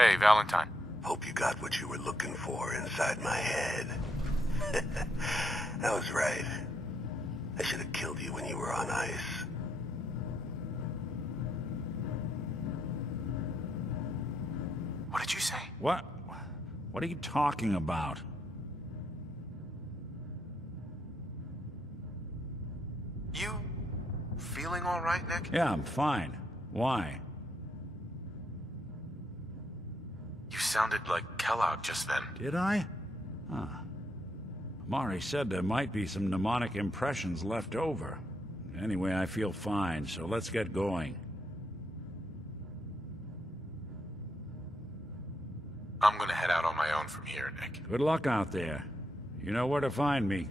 Hey, Valentine. Hope you got what you were looking for inside my head. I was right. I should have killed you when you were on ice. What did you say? What? What are you talking about? You feeling all right, Nick? Yeah, I'm fine. Why? You sounded like Kellogg just then. Did I? Huh. Mari said there might be some mnemonic impressions left over. Anyway, I feel fine, so let's get going. I'm gonna head out on my own from here, Nick. Good luck out there. You know where to find me.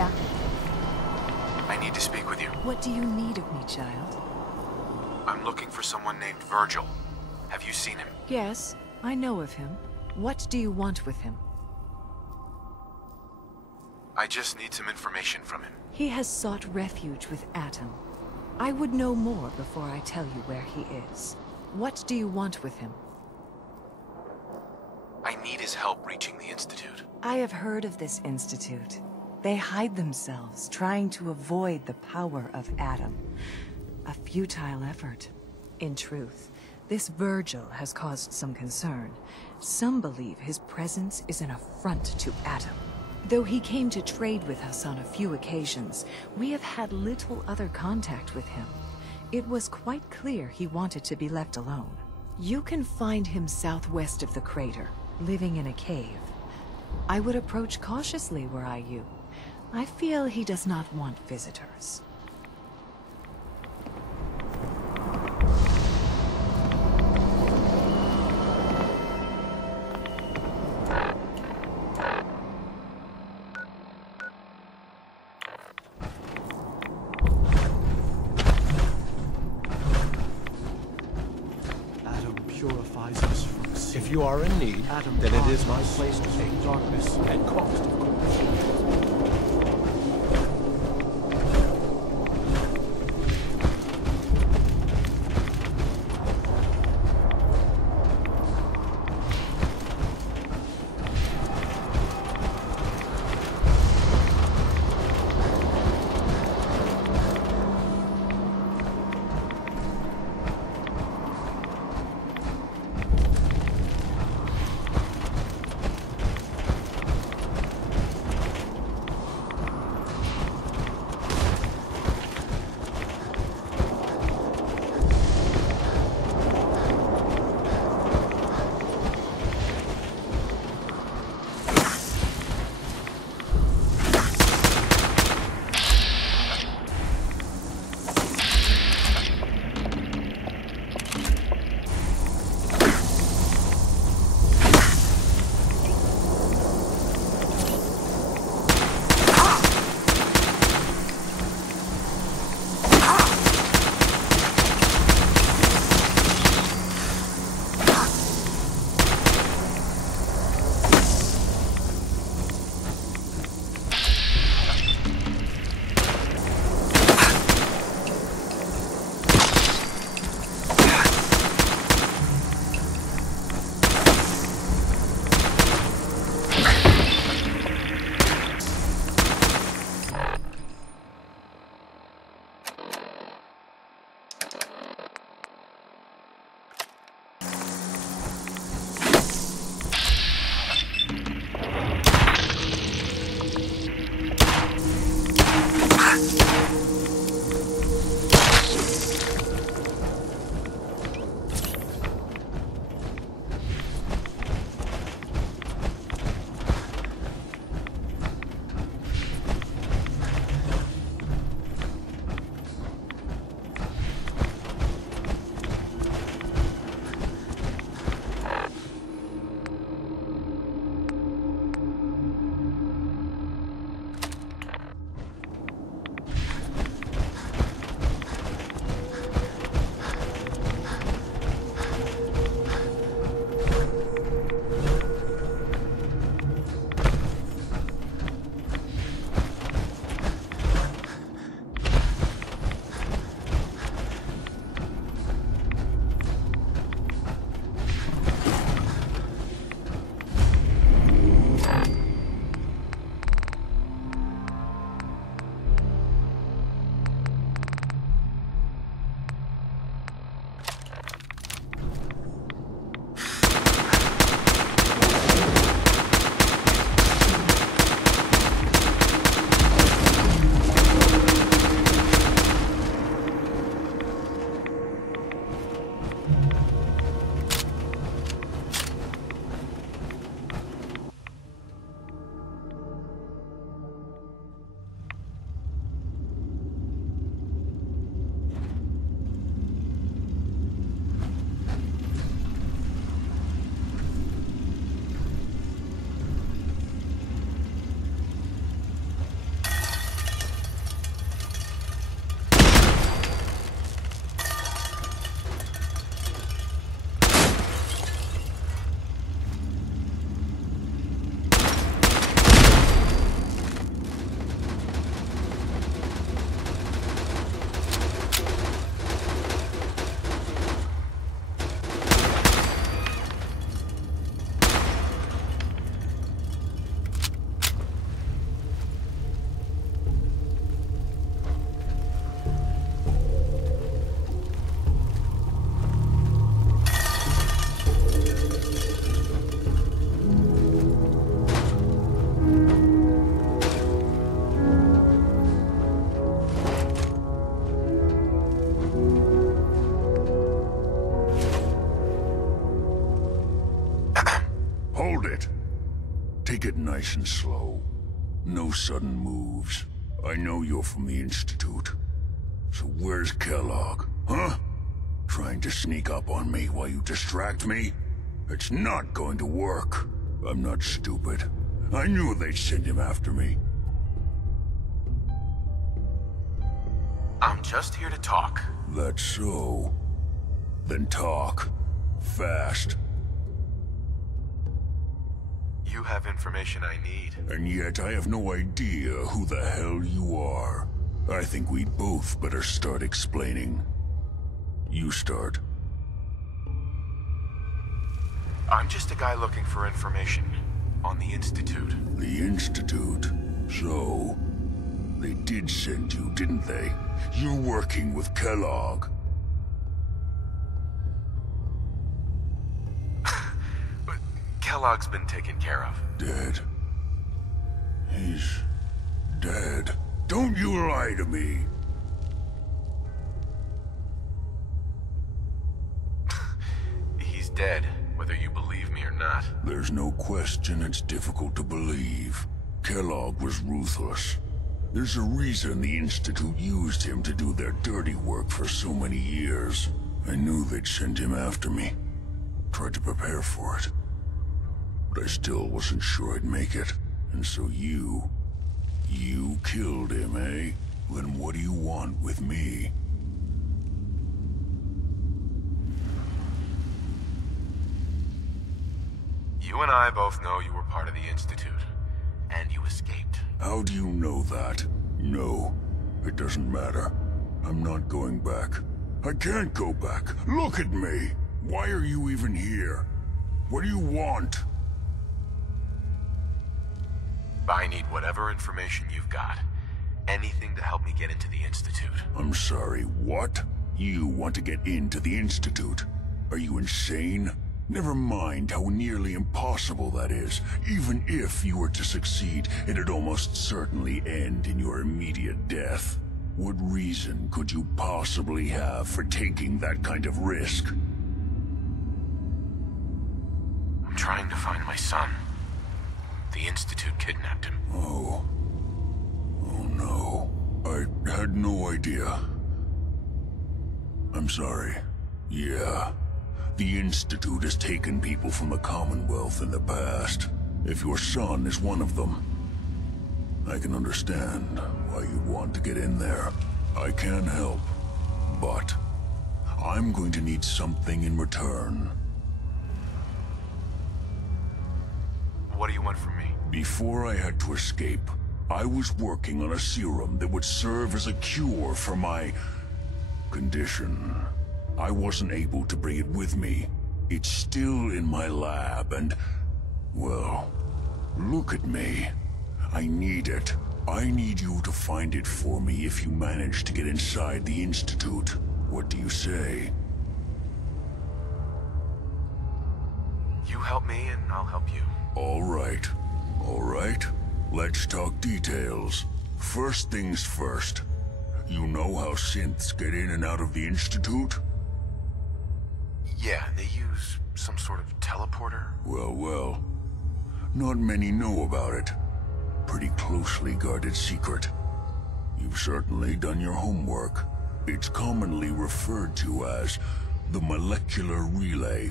Yeah? I need to speak with you. What do you need of me, child? I'm looking for someone named Virgil. Have you seen him? Yes, I know of him. What do you want with him? I just need some information from him. He has sought refuge with Atom. I would know more before I tell you where he is. What do you want with him? I need his help reaching the Institute. I have heard of this institute. They hide themselves, trying to avoid the power of Atom. A futile effort. In truth, this Virgil has caused some concern. Some believe his presence is an affront to Atom. Though he came to trade with us on a few occasions, we have had little other contact with him. It was quite clear he wanted to be left alone. You can find him southwest of the crater, living in a cave. I would approach cautiously were I you. I feel he does not want visitors. Adam purifies us from sin. If you are in need, Adam then it is my pardons place to take darkness and cost, of course. Take it nice and slow. No sudden moves. I know you're from the Institute. So where's Kellogg, huh? Trying to sneak up on me while you distract me? It's not going to work. I'm not stupid. I knew they'd send him after me. I'm just here to talk. That's so. Then talk. Fast. You have information I need. And yet I have no idea who the hell you are. I think we'd both better start explaining. You start. I'm just a guy looking for information on the Institute. The Institute? So... they did send you, didn't they? You're working with Kellogg. But Kellogg's been taken care of. Dead. He's... dead. Don't you lie to me! He's dead, whether you believe me or not. There's no question it's difficult to believe. Kellogg was ruthless. There's a reason the Institute used him to do their dirty work for so many years. I knew they'd send him after me. Tried to prepare for it. But I still wasn't sure I'd make it. And so you killed him, eh? Then what do you want with me? You and I both know you were part of the Institute. And you escaped. How do you know that? No, it doesn't matter. I'm not going back. I can't go back. Look at me! Why are you even here? What do you want? I need whatever information you've got. Anything to help me get into the Institute. I'm sorry, what? You want to get into the Institute? Are you insane? Never mind how nearly impossible that is. Even if you were to succeed, it'd almost certainly end in your immediate death. What reason could you possibly have for taking that kind of risk? I'm trying to find my son. The Institute kidnapped him. Oh. Oh no. I had no idea. I'm sorry. Yeah. The Institute has taken people from the Commonwealth in the past. If your son is one of them, I can understand why you'd want to get in there. I can help, but I'm going to need something in return. What do you want from me? Before I had to escape, I was working on a serum that would serve as a cure for my condition. I wasn't able to bring it with me. It's still in my lab and, well, look at me. I need it. I need you to find it for me if you manage to get inside the Institute. What do you say? You help me and I'll help you. All right. All right. Let's talk details. First things first. You know how synths get in and out of the Institute? Yeah, they use some sort of teleporter. Well, well. Not many know about it. Pretty closely guarded secret. You've certainly done your homework. It's commonly referred to as the molecular relay.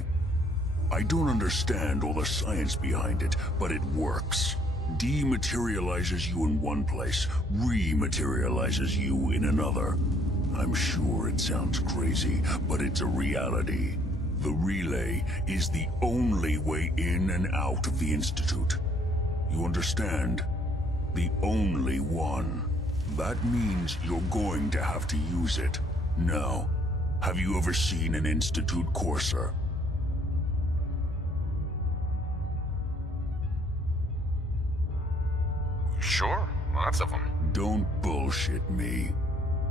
I don't understand all the science behind it, but it works. Dematerializes you in one place, rematerializes you in another. I'm sure it sounds crazy, but it's a reality. The relay is the only way in and out of the Institute. You understand? The only one. That means you're going to have to use it. Now, have you ever seen an Institute courser? Sure, lots of them. Don't bullshit me.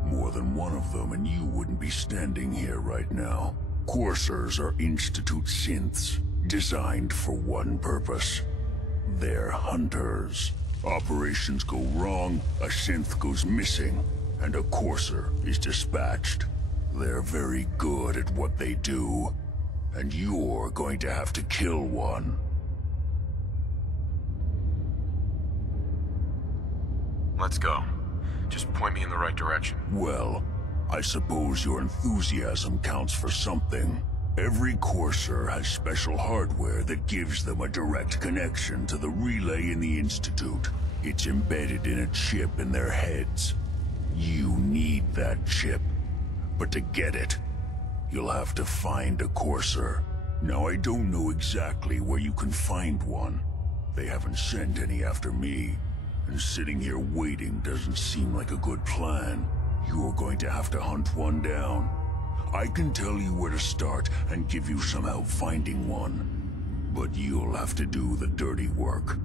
More than one of them and you wouldn't be standing here right now. Coursers are Institute synths, designed for one purpose. They're hunters. Operations go wrong, a synth goes missing, and a courser is dispatched. They're very good at what they do, and you're going to have to kill one. Let's go. Just point me in the right direction. Well, I suppose your enthusiasm counts for something. Every Courser has special hardware that gives them a direct connection to the relay in the Institute. It's embedded in a chip in their heads. You need that chip. But to get it, you'll have to find a Courser. Now, I don't know exactly where you can find one. They haven't sent any after me. And sitting here waiting doesn't seem like a good plan. You're going to have to hunt one down. I can tell you where to start and give you some help finding one. But you'll have to do the dirty work.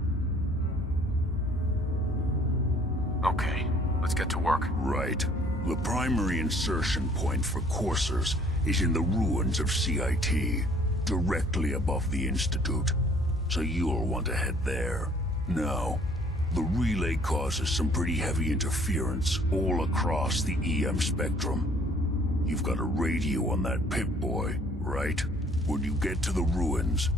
Okay, let's get to work. Right. The primary insertion point for Coursers is in the ruins of CIT, directly above the Institute. So you'll want to head there. Now, the relay causes some pretty heavy interference all across the EM spectrum. You've got a radio on that Pip-Boy, right? When you get to the ruins,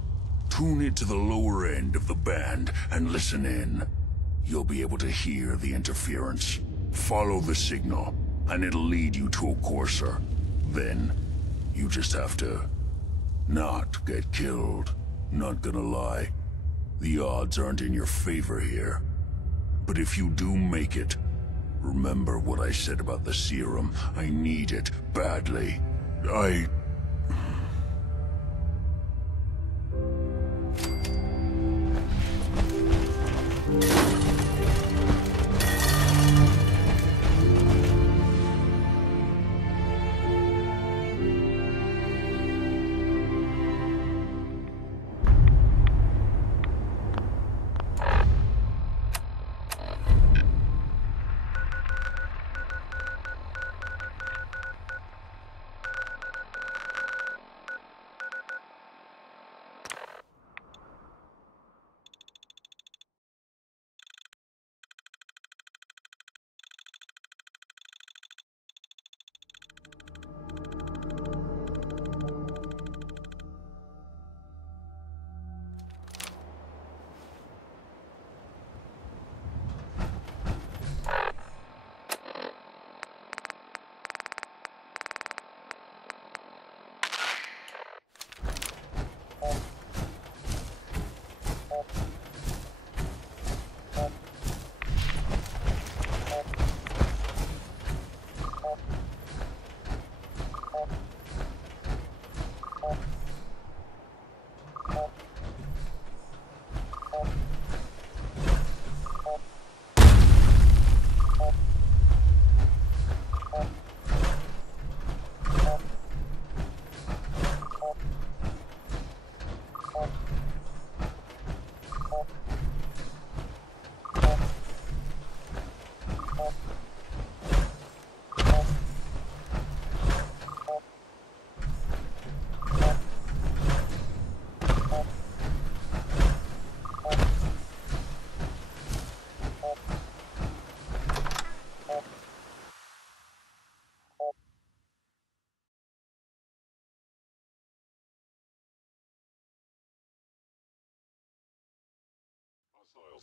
tune it to the lower end of the band and listen in. You'll be able to hear the interference. Follow the signal, and it'll lead you to a Courser. Then, you just have to not get killed. Not gonna lie, the odds aren't in your favor here. But if you do make it, remember what I said about the serum. I need it badly.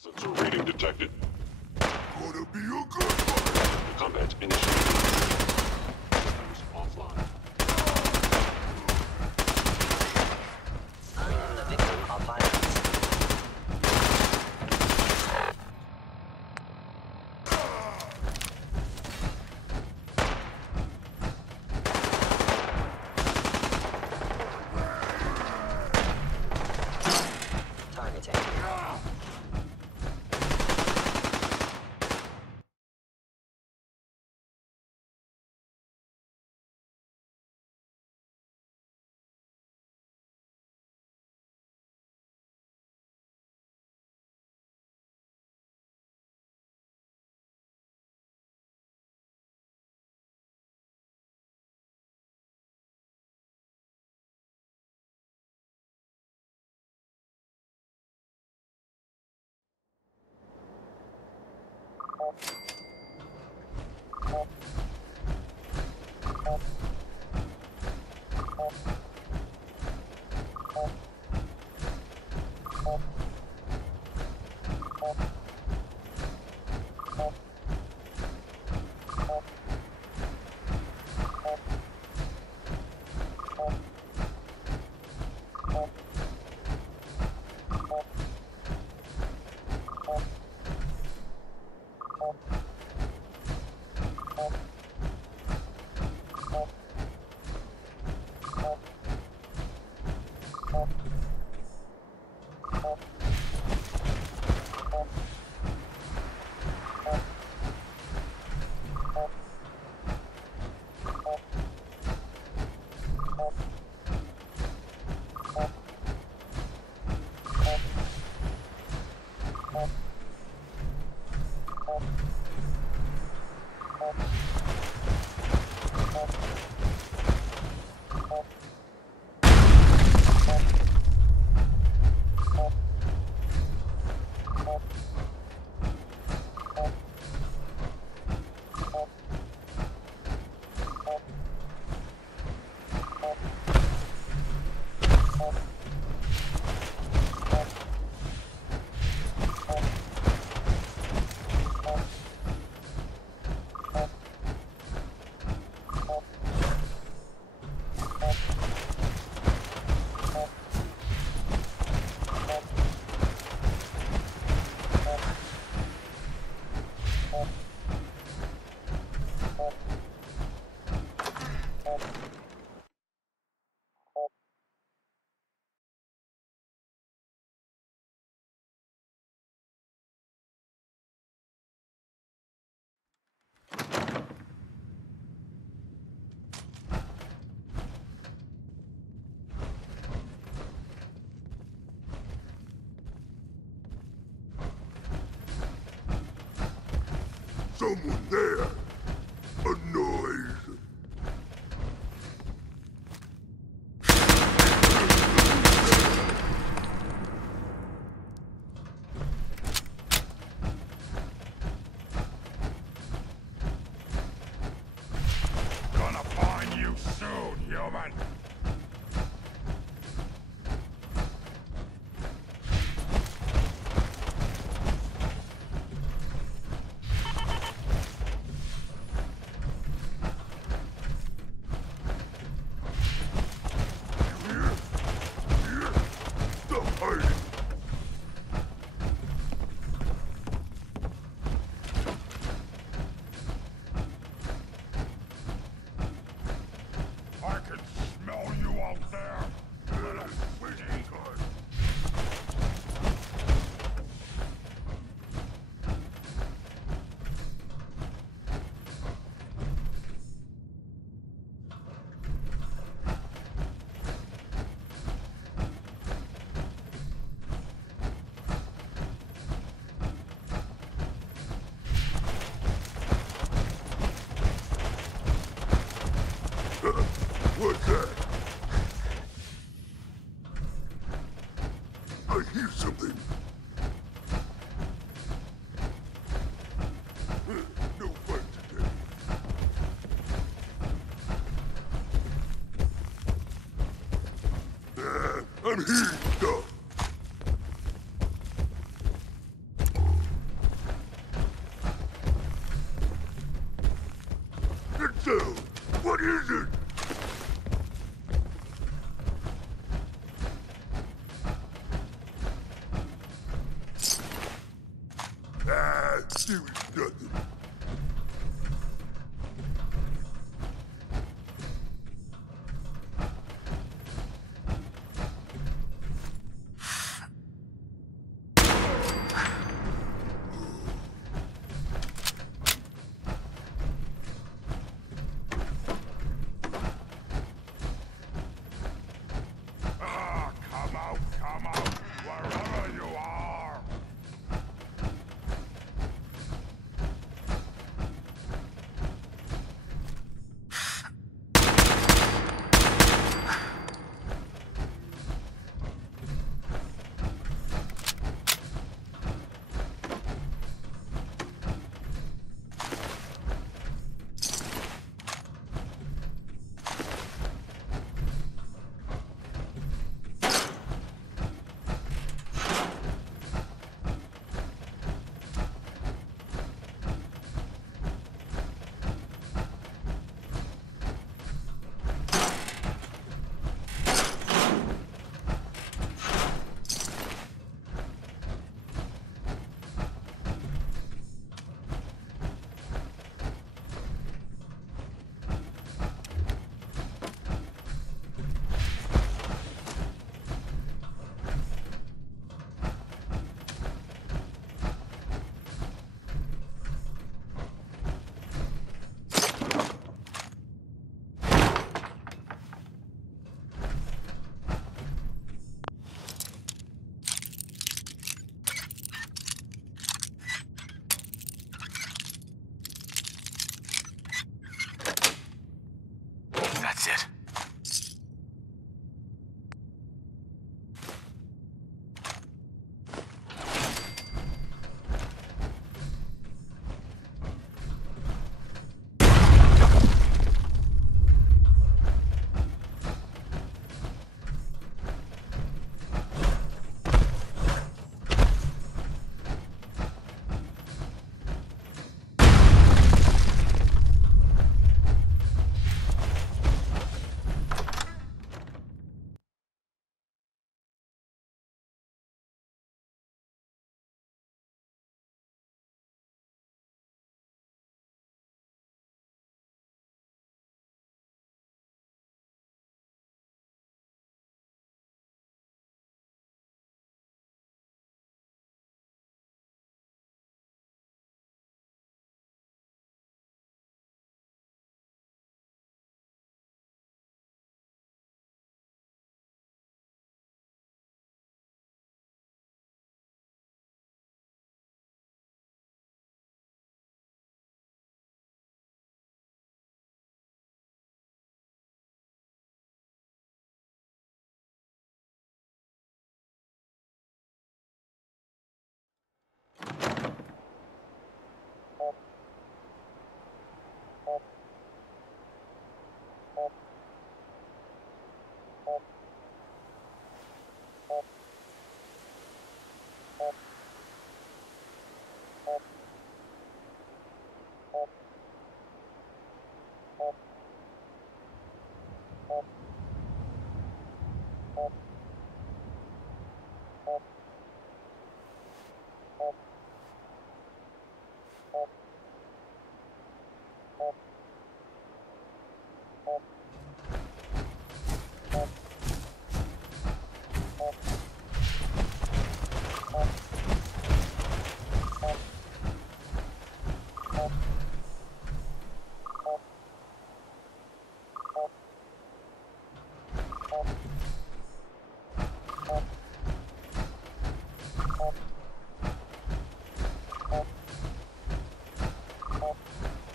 Sensor reading detected. Gonna be a good one. Combat initiated. Systems offline. I am the victim of violence. Targeting. Someone there. A noise. Gonna find you soon, human. I can smell you out there. Little sweetie. What's that? I hear something. No fight today. I'm hearing stuff. That sound. What is it? There is nothing. Come out, wherever you are.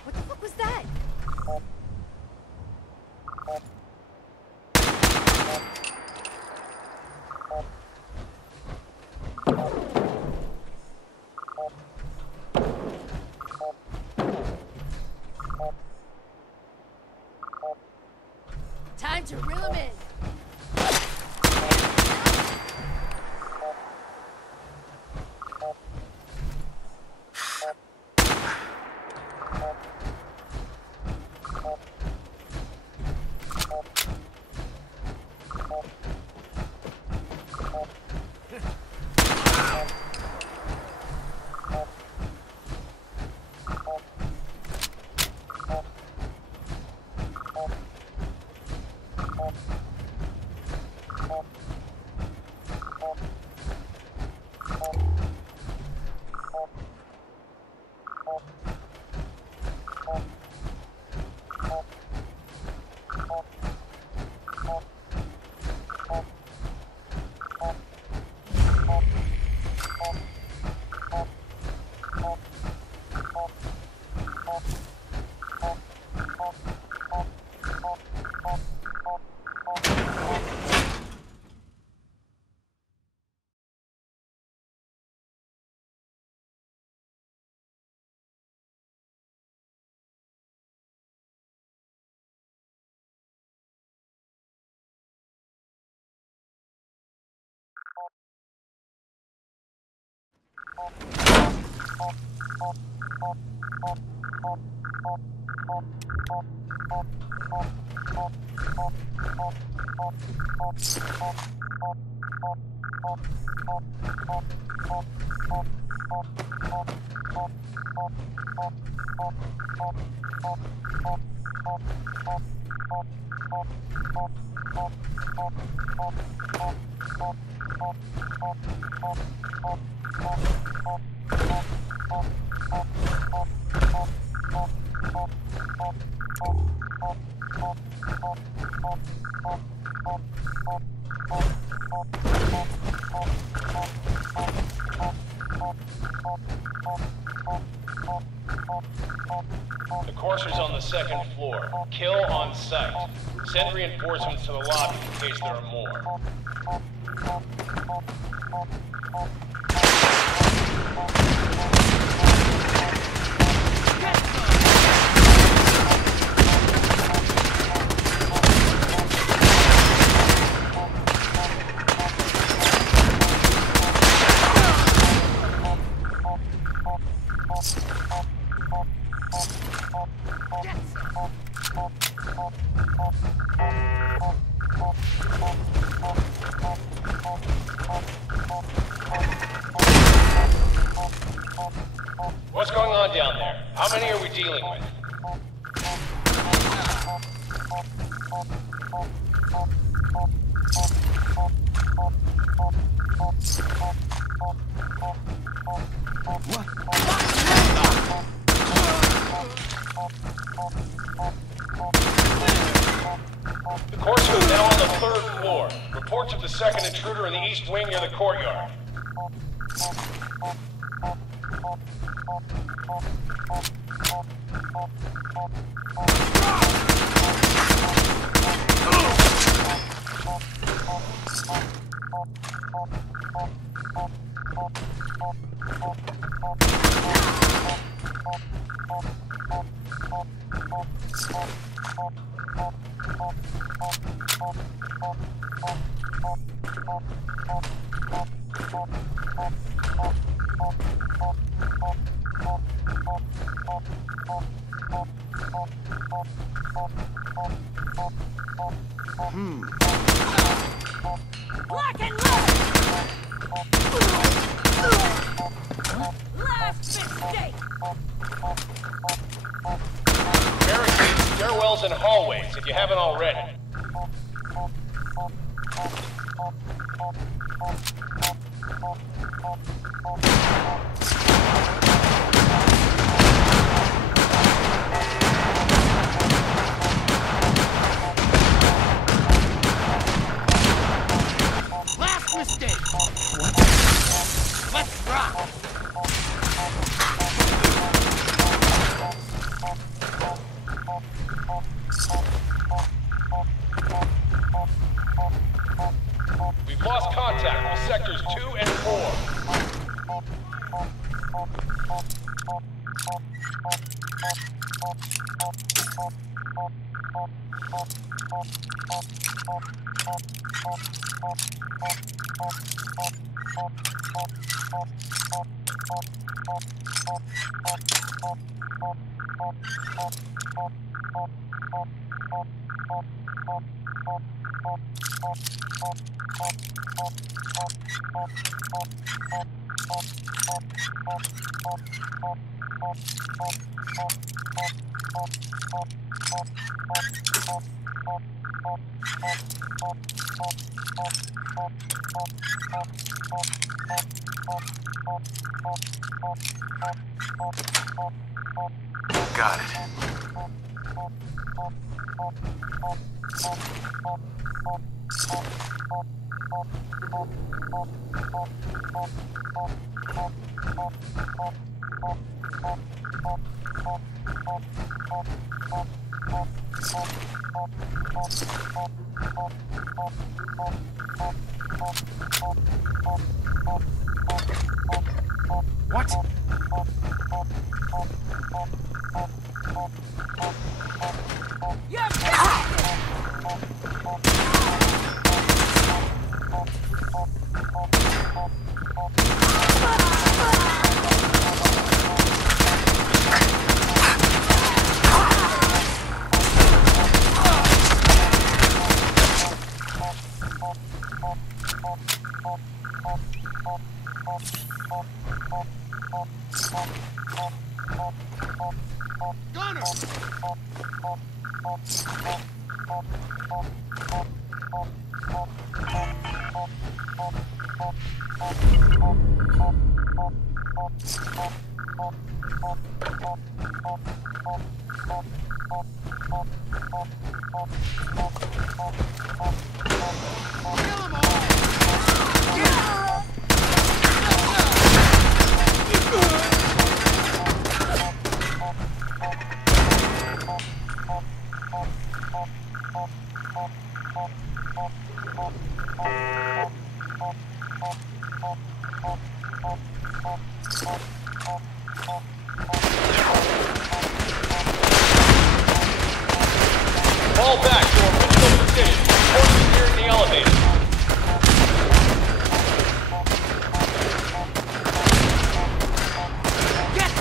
What the fuck was that? Time to reel him in. The courser's on the second floor. Kill on sight. Send reinforcements to the lobby in case there are more. What's going on down there? How many are we dealing with? The courser is now on the third floor. Reports of the second intruder in the east wing near the courtyard. Lock and load! Last mistake! Barricades, stairwells, and hallways if you haven't already. Last mistake! Let's rock! We've lost contact with sectors 2 and 4. Got it. What? Fall back to original position. Forces here in the elevator. Get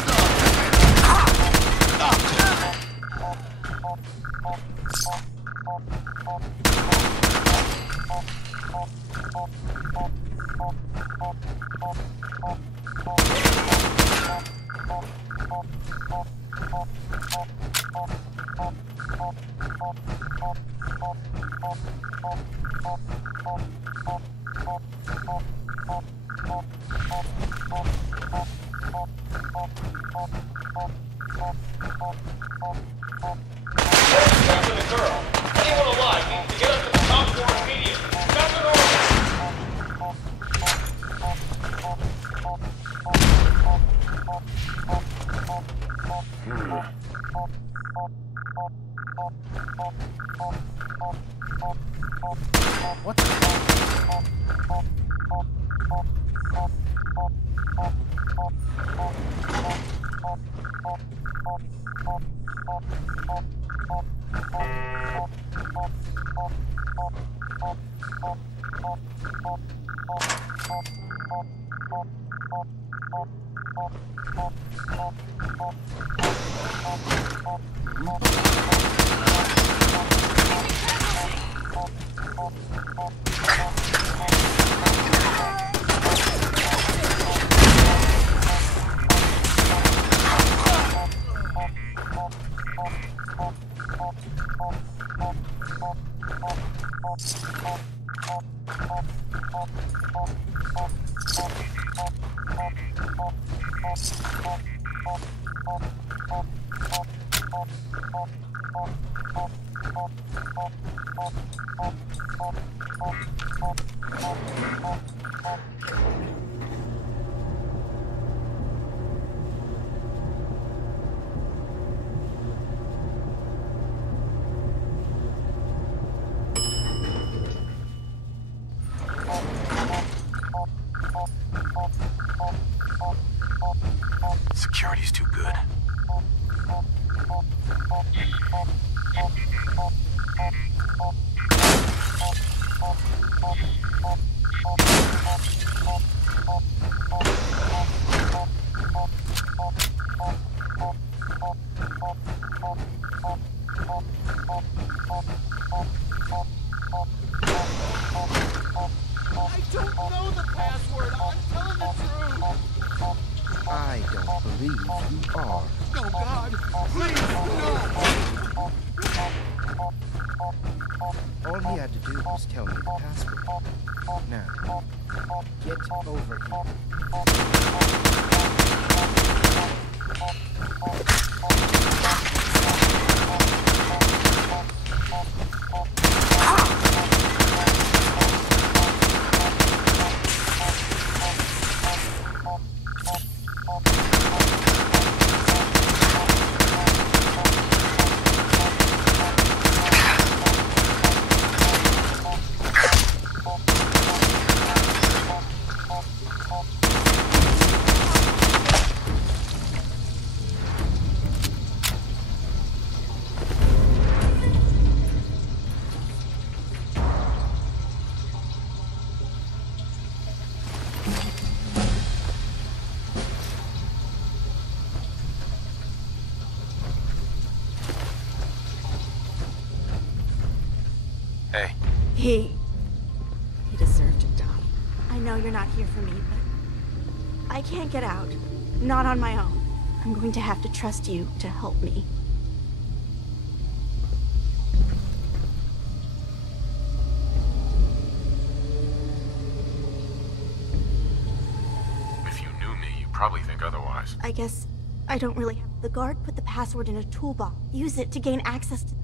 Security's too good. I don't know the password. I'm telling the truth. I don't believe you are. Oh, God. Please, no. All he had to do was tell me the password. Now, get over Hey. He deserved to die. I know you're not here for me, but I can't get out. Not on my own. I'm going to have to trust you to help me. If you knew me, you'd probably think otherwise. I guess I don't really have... The guard put the password in a toolbox. Use it to gain access to...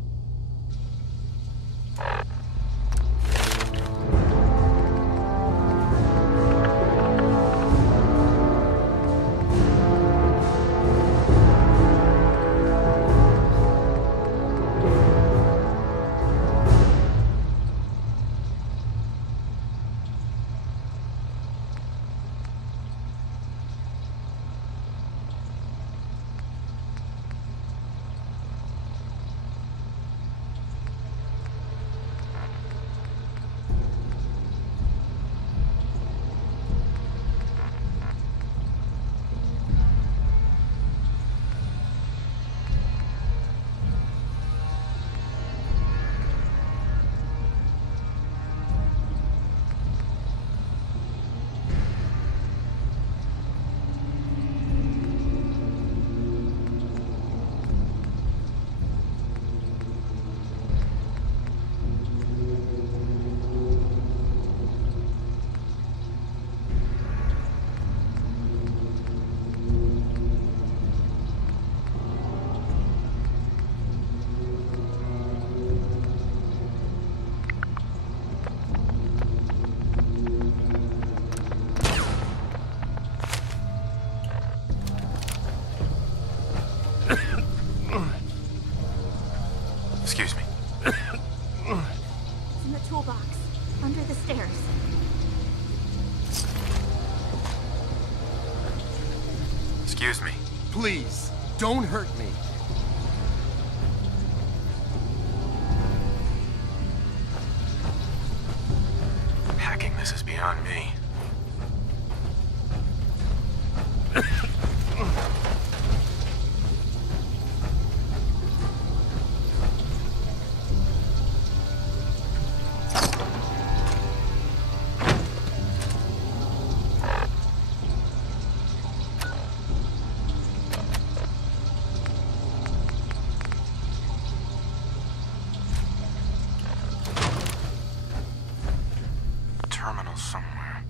Excuse me. It's in the toolbox. Under the stairs. Excuse me. Please, Don't hurt me. Hacking this is beyond me. Terminal somewhere.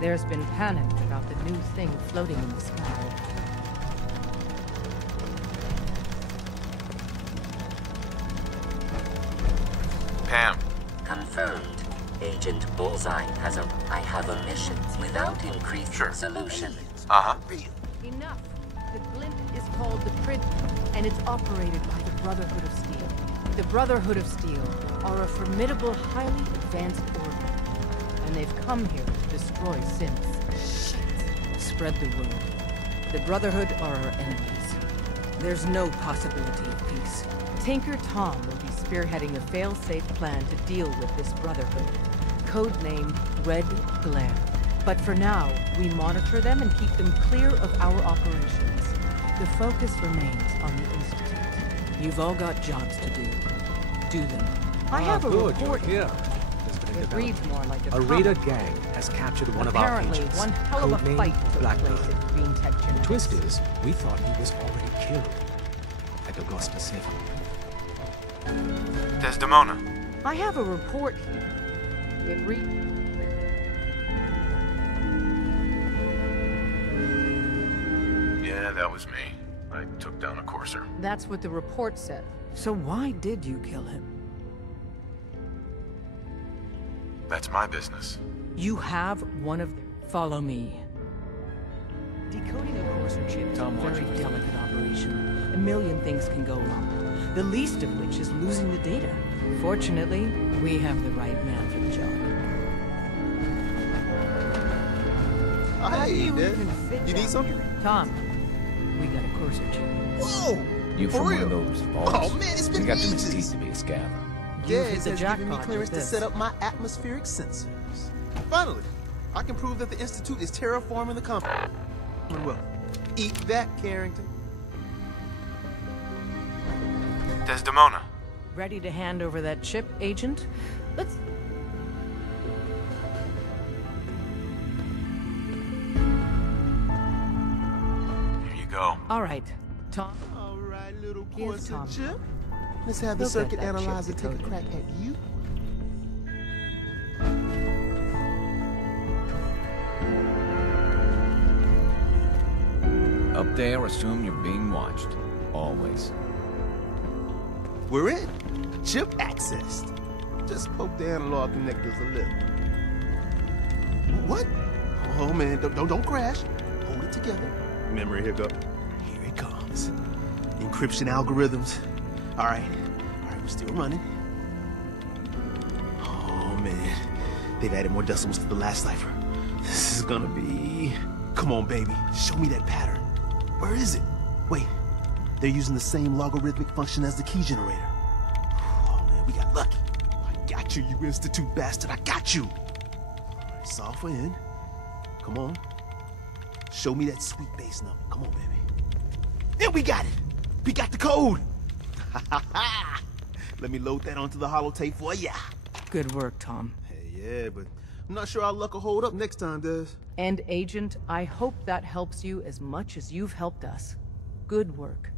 There's been panic about the new thing floating in the sky. Pam. Confirmed. Agent Bullseye has a... I have a mission without increased solution. Uh-huh. Enough. The glint is called the Prid, and it's operated by the Brotherhood of Steel. The Brotherhood of Steel are a formidable, highly advanced order, and they've come here to destroy synths. Shit. Spread the word. The Brotherhood are our enemies. There's no possibility of peace. Tinker Tom will be spearheading a fail-safe plan to deal with this Brotherhood, codenamed Red Glare. But for now, we monitor them and keep them clear of our operations. The focus remains on the Institute. You've all got jobs to do. Do them. I have a report here. It reads more like a Raider gang has captured one of our agents. Apparently, one hell of a fight took place at Green Tech Genetics. The twist is, we thought he was already killed. At Augusta 7. Desdemona. I have a report here. It reads... Yeah, that was me. I took down a courser. That's what the report said. So why did you kill him? That's my business. You have one of them. Follow me. Decoding a courser chip is a very delicate operation. A million things can go wrong, the least of which is losing the data. Fortunately, we have the right man for the job. Hey, Dad. You need something? Tom, we got a courser chip. Whoa! You from one of those vaults? Oh man, it's been You got too many ages. teeth to be a scammer. Dez has given me clearance to set up my atmospheric sensors. Finally, I can prove that the Institute is terraforming the company. Well, eat that, Carrington. Desdemona. Ready to hand over that chip, Agent? Let's... Here you go. All right, Tom. All right, little Here's courser Tom. chip. Let's have the He'll get circuit that analyzer chip take a decoded. crack at you. Up there, assume you're being watched. Always. We're in. Chip accessed. Just poke the analog connectors a little. What? Oh man, don't crash. Hold it together. Memory hiccup. Here it comes. Encryption algorithms. All right, we're still running. Oh man, they've added more decimals to the last cipher. This is gonna be... Come on, baby, show me that pattern. Where is it? Wait, they're using the same logarithmic function as the key generator. Oh man, we got lucky. I got you, you Institute bastard, I got you. Software in. Come on. Show me that sweet bass number. Come on, baby. And we got it. We got the code. Let me load that onto the holotape for ya. Good work, Tom. Hey, yeah, but I'm not sure our luck will hold up next time, Des. And Agent, I hope that helps you as much as you've helped us. Good work.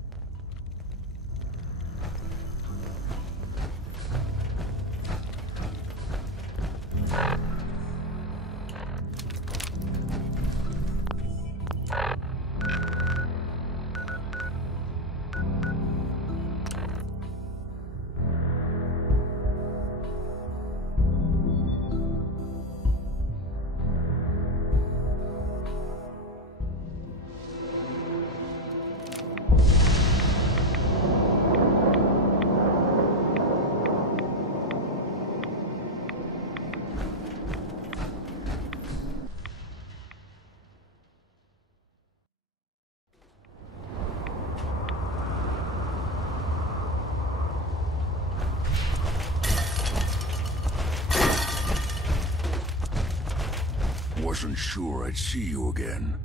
Wasn't sure I'd see you again.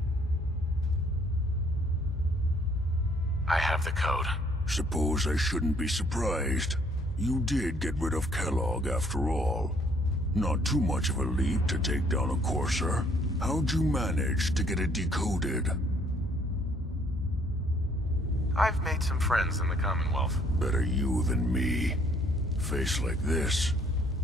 I have the code. Suppose I shouldn't be surprised. You did get rid of Kellogg after all. Not too much of a leap to take down a courser. How'd you manage to get it decoded? I've made some friends in the Commonwealth. Better you than me. Face like this,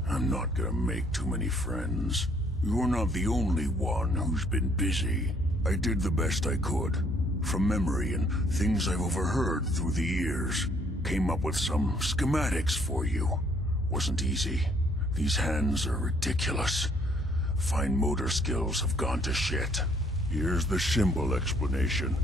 I'm not gonna make too many friends. You're not the only one who's been busy. I did the best I could. From memory and things I've overheard through the years. Came up with some schematics for you. Wasn't easy. These hands are ridiculous. Fine motor skills have gone to shit. Here's the simple explanation.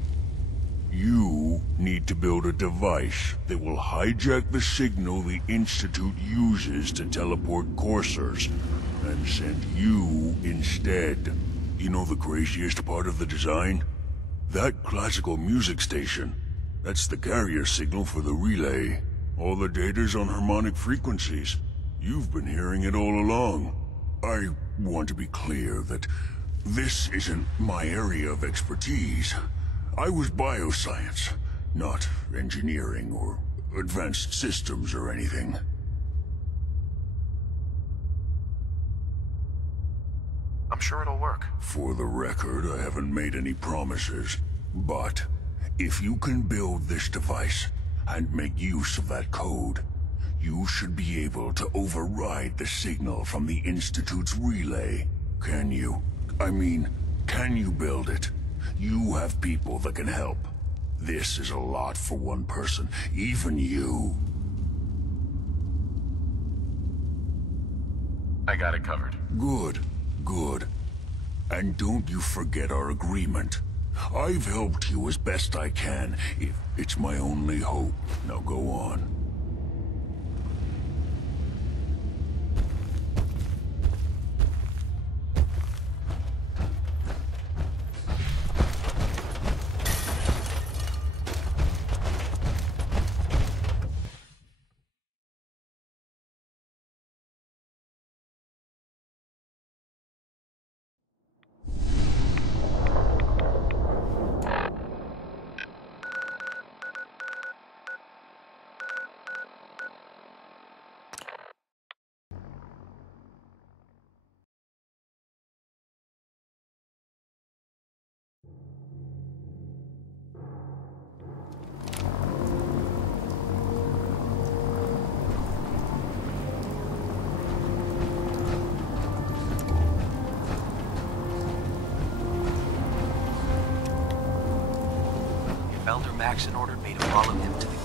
You need to build a device that will hijack the signal the Institute uses to teleport coursers, and send you instead. You know the craziest part of the design? That classical music station. That's the carrier signal for the relay. All the data's on harmonic frequencies. You've been hearing it all along. I want to be clear that this isn't my area of expertise. I was bioscience, not engineering or advanced systems or anything. I'm sure it'll work. For the record, I haven't made any promises, but if you can build this device and make use of that code, you should be able to override the signal from the Institute's relay. Can you? I mean, can you build it? You have people that can help. This is a lot for one person, even you. I got it covered. Good, good. And don't you forget our agreement. I've helped you as best I can. It's my only hope. Now go on. Elder Maxson ordered me to follow him to the...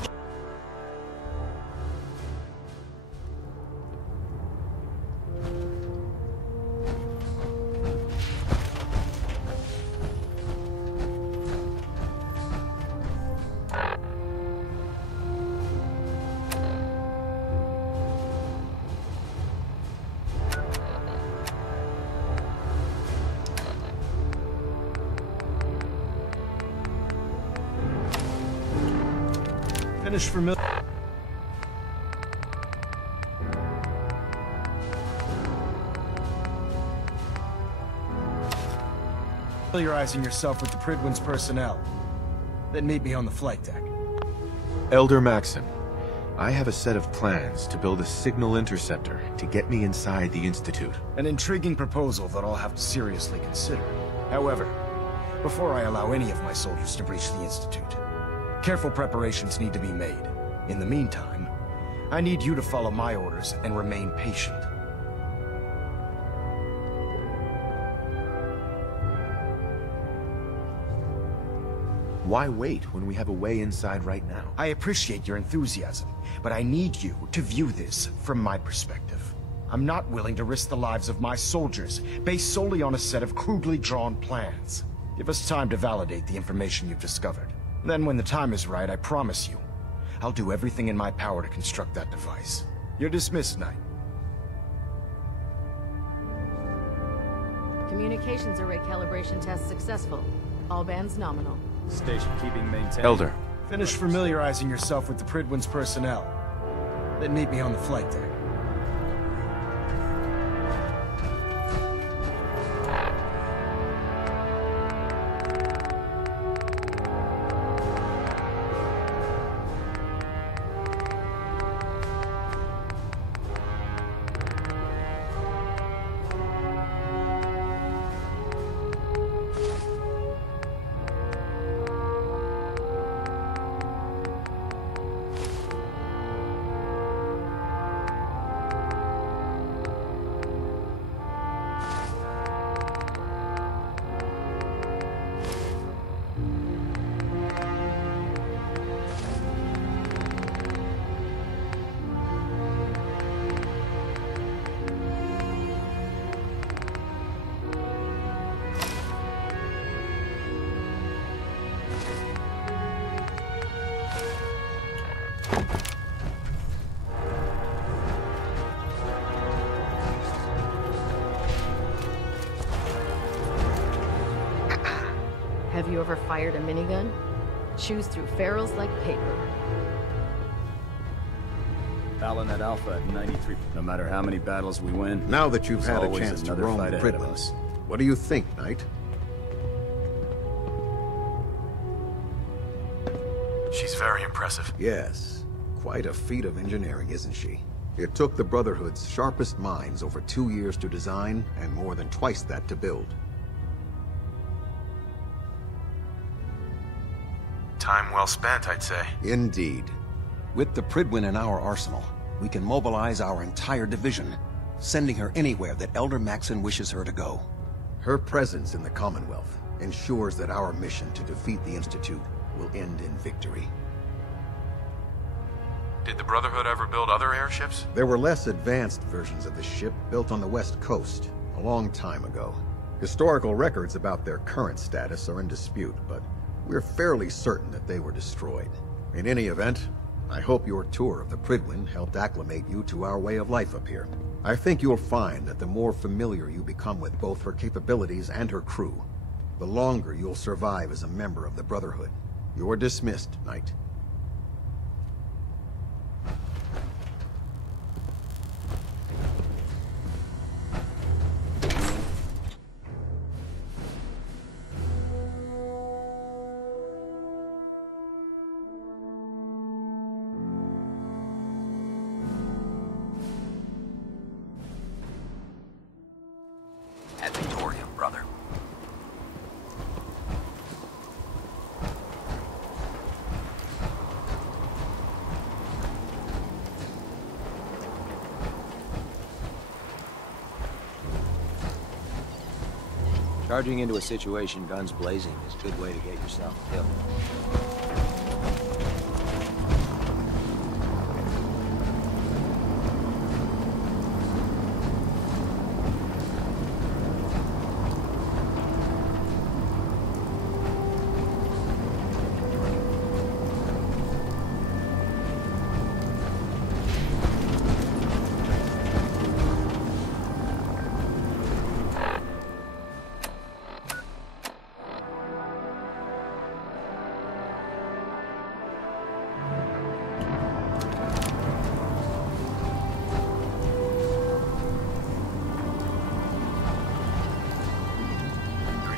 Finish familiarizing yourself with the Prydwen's personnel. Then meet me on the flight deck. Elder Maxson, I have a set of plans to build a signal interceptor to get me inside the Institute. An intriguing proposal that I'll have to seriously consider. However, before I allow any of my soldiers to breach the Institute, careful preparations need to be made. In the meantime, I need you to follow my orders and remain patient. Why wait when we have a way inside right now? I appreciate your enthusiasm, but I need you to view this from my perspective. I'm not willing to risk the lives of my soldiers based solely on a set of crudely drawn plans. Give us time to validate the information you've discovered. Then when the time is right, I promise you, I'll do everything in my power to construct that device. You're dismissed, Knight. Communications array calibration test successful. All bands nominal. Station keeping maintained. Elder. Finish familiarizing yourself with the Prydwen's personnel. Then meet me on the flight deck. you ever fired a minigun? Chews through ferrules like paper. Paladin Alpha at 93. No matter how many battles we win. Now that you've there's had a always chance to another roam fight the ahead of Prydwen, us. what do you think, Knight? She's very impressive. Yes. Quite a feat of engineering, isn't she? It took the Brotherhood's sharpest minds over 2 years to design, and more than twice that to build. Time well spent, I'd say. Indeed. With the Prydwen in our arsenal, we can mobilize our entire division, sending her anywhere that Elder Maxon wishes her to go. Her presence in the Commonwealth ensures that our mission to defeat the Institute will end in victory. Did the Brotherhood ever build other airships? There were less advanced versions of the ship built on the West Coast a long time ago. Historical records about their current status are in dispute, but we're fairly certain that they were destroyed. In any event, I hope your tour of the Prydwen helped acclimate you to our way of life up here. I think you'll find that the more familiar you become with both her capabilities and her crew, the longer you'll survive as a member of the Brotherhood. You're dismissed, Knight. At Victorium, brother. Charging into a situation guns blazing is a good way to get yourself killed.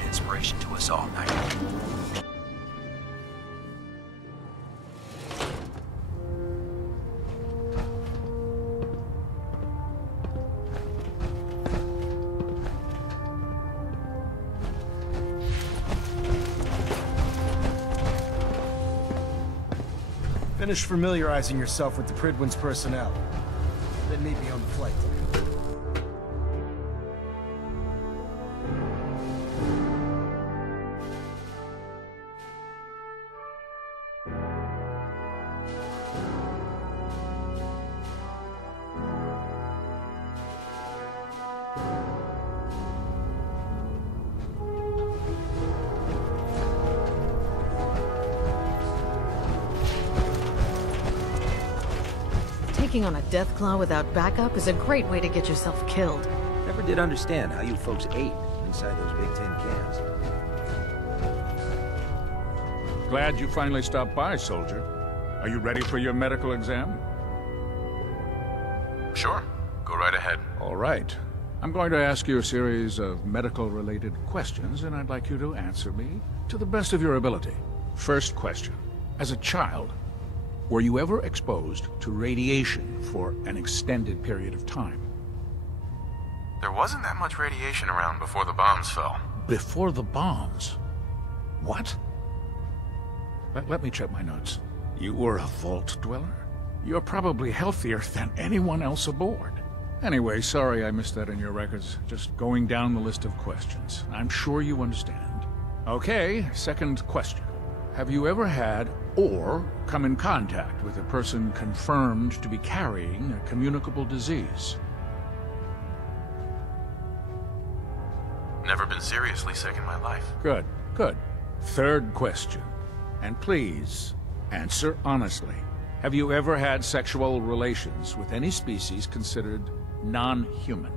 Inspiration to us all, Knight. Finish familiarizing yourself with the Prydwen's personnel. Then meet me on the flight. Taking on a Deathclaw without backup is a great way to get yourself killed. Never did understand how you folks ate inside those big tin cans. Glad you finally stopped by, soldier. Are you ready for your medical exam? Sure. Go right ahead. All right. I'm going to ask you a series of medical-related questions, and I'd like you to answer me to the best of your ability. First question. As a child, were you ever exposed to radiation for an extended period of time? There wasn't that much radiation around before the bombs fell. Before the bombs? What? Let me check my notes. You were a vault dweller? You're probably healthier than anyone else aboard. Anyway, sorry I missed that in your records. Just going down the list of questions. I'm sure you understand. Okay, second question. Have you ever had or come in contact with a person confirmed to be carrying a communicable disease? Never been seriously sick in my life. Good, good. Third question. And please, answer honestly. Have you ever had sexual relations with any species considered non-human?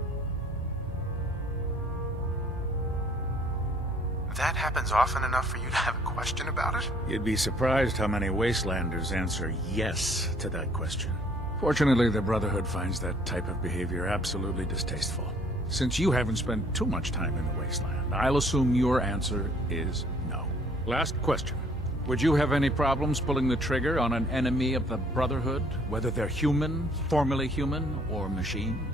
that happens often enough for you to have a question about it? You'd be surprised how many Wastelanders answer yes to that question. Fortunately, the Brotherhood finds that type of behavior absolutely distasteful. Since you haven't spent too much time in the Wasteland, I'll assume your answer is no. Last question. Would you have any problems pulling the trigger on an enemy of the Brotherhood, whether they're human, formerly human, or machine?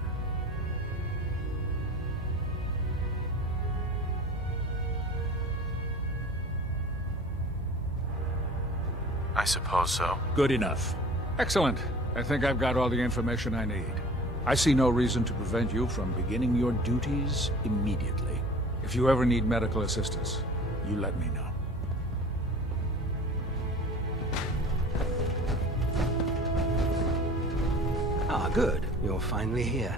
I suppose so. Good enough. Excellent. I think I've got all the information I need. I see no reason to prevent you from beginning your duties immediately. If you ever need medical assistance, you let me know. Ah, good. You're finally here.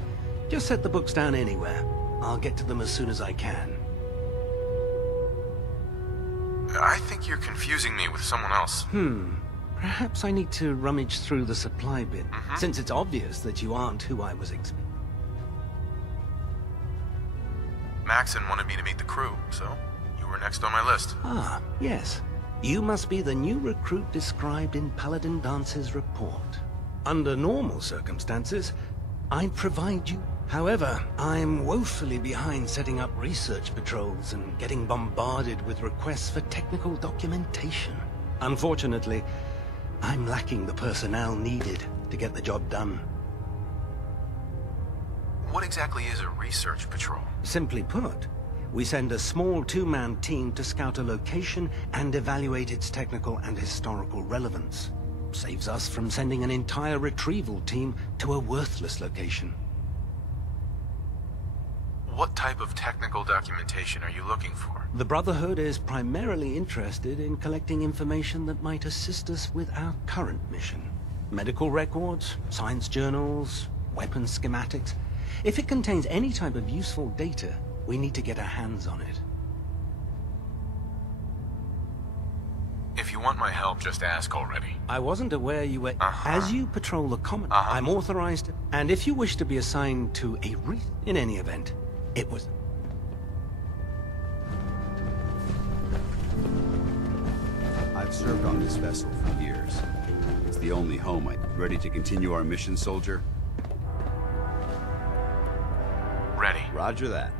Just set the books down anywhere. I'll get to them as soon as I can. I think you're confusing me with someone else. Perhaps I need to rummage through the supply bin, since it's obvious that you aren't who I was expecting. Maxon wanted me to meet the crew, so you were next on my list. Ah, yes. You must be the new recruit described in Paladin Dance's report. Under normal circumstances, I'd provide you. However, I'm woefully behind setting up research patrols and getting bombarded with requests for technical documentation. Unfortunately, I'm lacking the personnel needed to get the job done. What exactly is a research patrol? Simply put, we send a small two-man team to scout a location and evaluate its technical and historical relevance. Saves us from sending an entire retrieval team to a worthless location. What type of technical documentation are you looking for? The Brotherhood is primarily interested in collecting information that might assist us with our current mission. Medical records, science journals, weapons schematics. If it contains any type of useful data, we need to get our hands on it. If you want my help, just ask already. I wasn't aware you were... As you patrol the Common, I'm authorized... And if you wish to be assigned to a in any event, it was... I've served on this vessel for years. It's the only home ready to continue our mission, soldier? Ready. Roger that.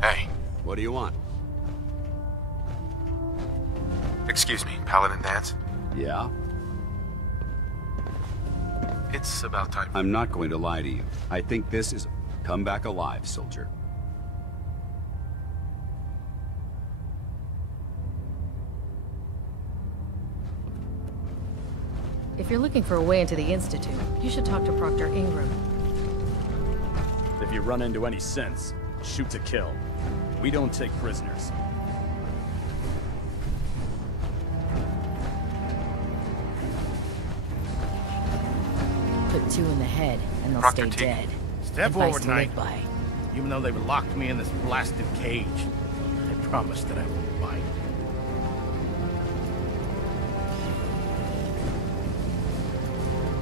Hey. What do you want? Excuse me, Paladin Dance? Yeah? It's about time. I'm not going to lie to you. I think this is... Come back alive, soldier. If you're looking for a way into the Institute, you should talk to Proctor Ingram. If you run into any sense, shoot to kill. We don't take prisoners. Put two in the head, and they'll Proctor stay T. dead. Step Advice forward, to Knight. live by. Even though they've locked me in this blasted cage, I promise that I won't bite.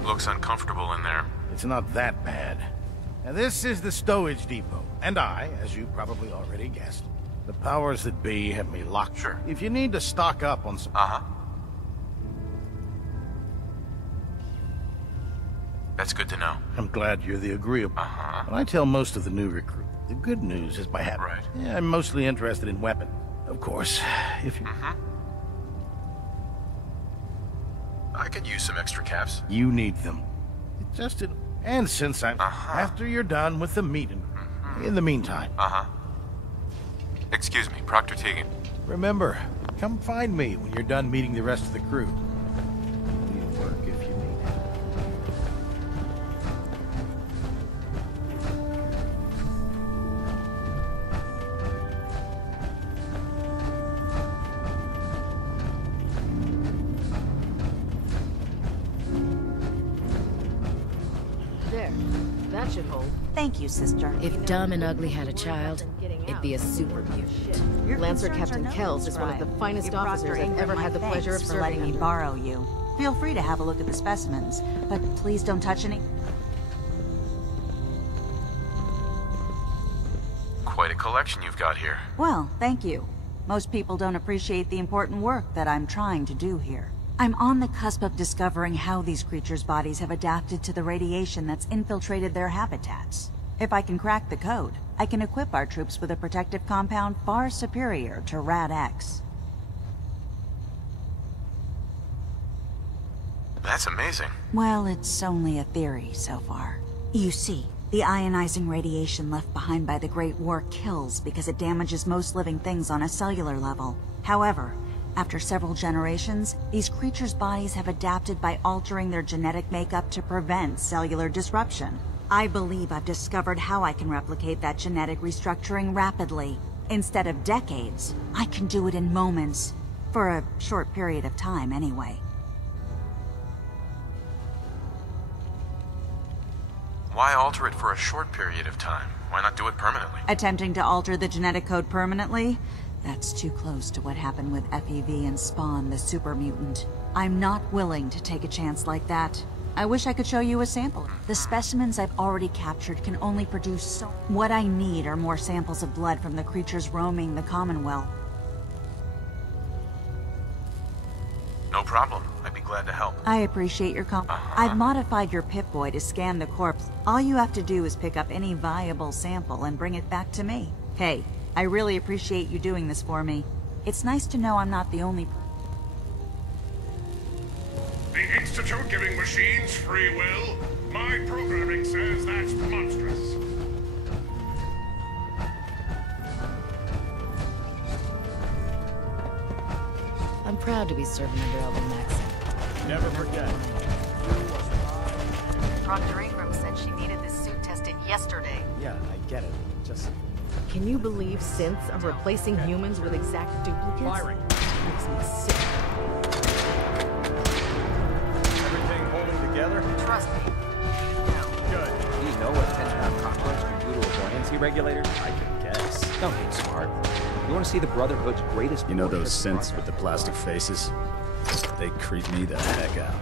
Looks uncomfortable in there. It's not that bad. Now, this is the stowage depot, and I, as you probably already guessed, the powers that be have me locked. Sure. If you need to stock up on some... That's good to know. I'm glad you're the agreeable. But I tell most of the new recruits, the good news is by having... Right. Yeah, I'm mostly interested in weapons. Of course, if you... I could use some extra caps. You need them. It just... And since I'm... After you're done with the meeting. In the meantime... Excuse me, Proctor Tegan. Remember, come find me when you're done meeting the rest of the crew. Leave work if you need it. shithole. Thank you, sister. If Dumb and Ugly had a child, it'd be a super mutant. Lancer Captain Kells is one of the finest officers I've ever had the pleasure of for letting serving me borrow you. Feel free to have a look at the specimens, but please don't touch any. Quite a collection you've got here. Well, thank you. Most people don't appreciate the important work that I'm trying to do here. I'm on the cusp of discovering how these creatures' bodies have adapted to the radiation that's infiltrated their habitats. If I can crack the code, I can equip our troops with a protective compound far superior to Rad-X. That's amazing. Well, it's only a theory so far. You see, the ionizing radiation left behind by the Great War kills because it damages most living things on a cellular level. However, after several generations, these creatures' bodies have adapted by altering their genetic makeup to prevent cellular disruption. I believe I've discovered how I can replicate that genetic restructuring rapidly. Instead of decades, I can do it in moments. For a short period of time, anyway. Why alter it for a short period of time? Why not do it permanently? Attempting to alter the genetic code permanently? That's too close to what happened with FEV and Spawn, the super mutant. I'm not willing to take a chance like that. I wish I could show you a sample. The specimens I've already captured can only produce so... What I need are more samples of blood from the creatures roaming the Commonwealth. No problem. I'd be glad to help. I appreciate your I've modified your Pip-Boy to scan the corpse. All you have to do is pick up any viable sample and bring it back to me. Hey, I really appreciate you doing this for me. It's nice to know I'm not the only... The Institute giving machines free will? My programming says that's monstrous. I'm proud to be serving under Elder Maxson. Never forget. Proctor Ingram said she needed this suit tested yesterday. Yeah, I get it. Just... Can you believe synths are replacing humans with exact duplicates? Firing. Makes me sick. Everything holding together? Trust me. Good. Do you know what 10-pound cockroach can do to a buoyancy regulator? I can guess. Don't get smart. You want to see the Brotherhood's greatest... You know those synths with the plastic faces? They creep me the heck out.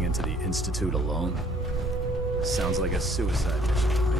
Into the Institute alone? Sounds like a suicide mission to me.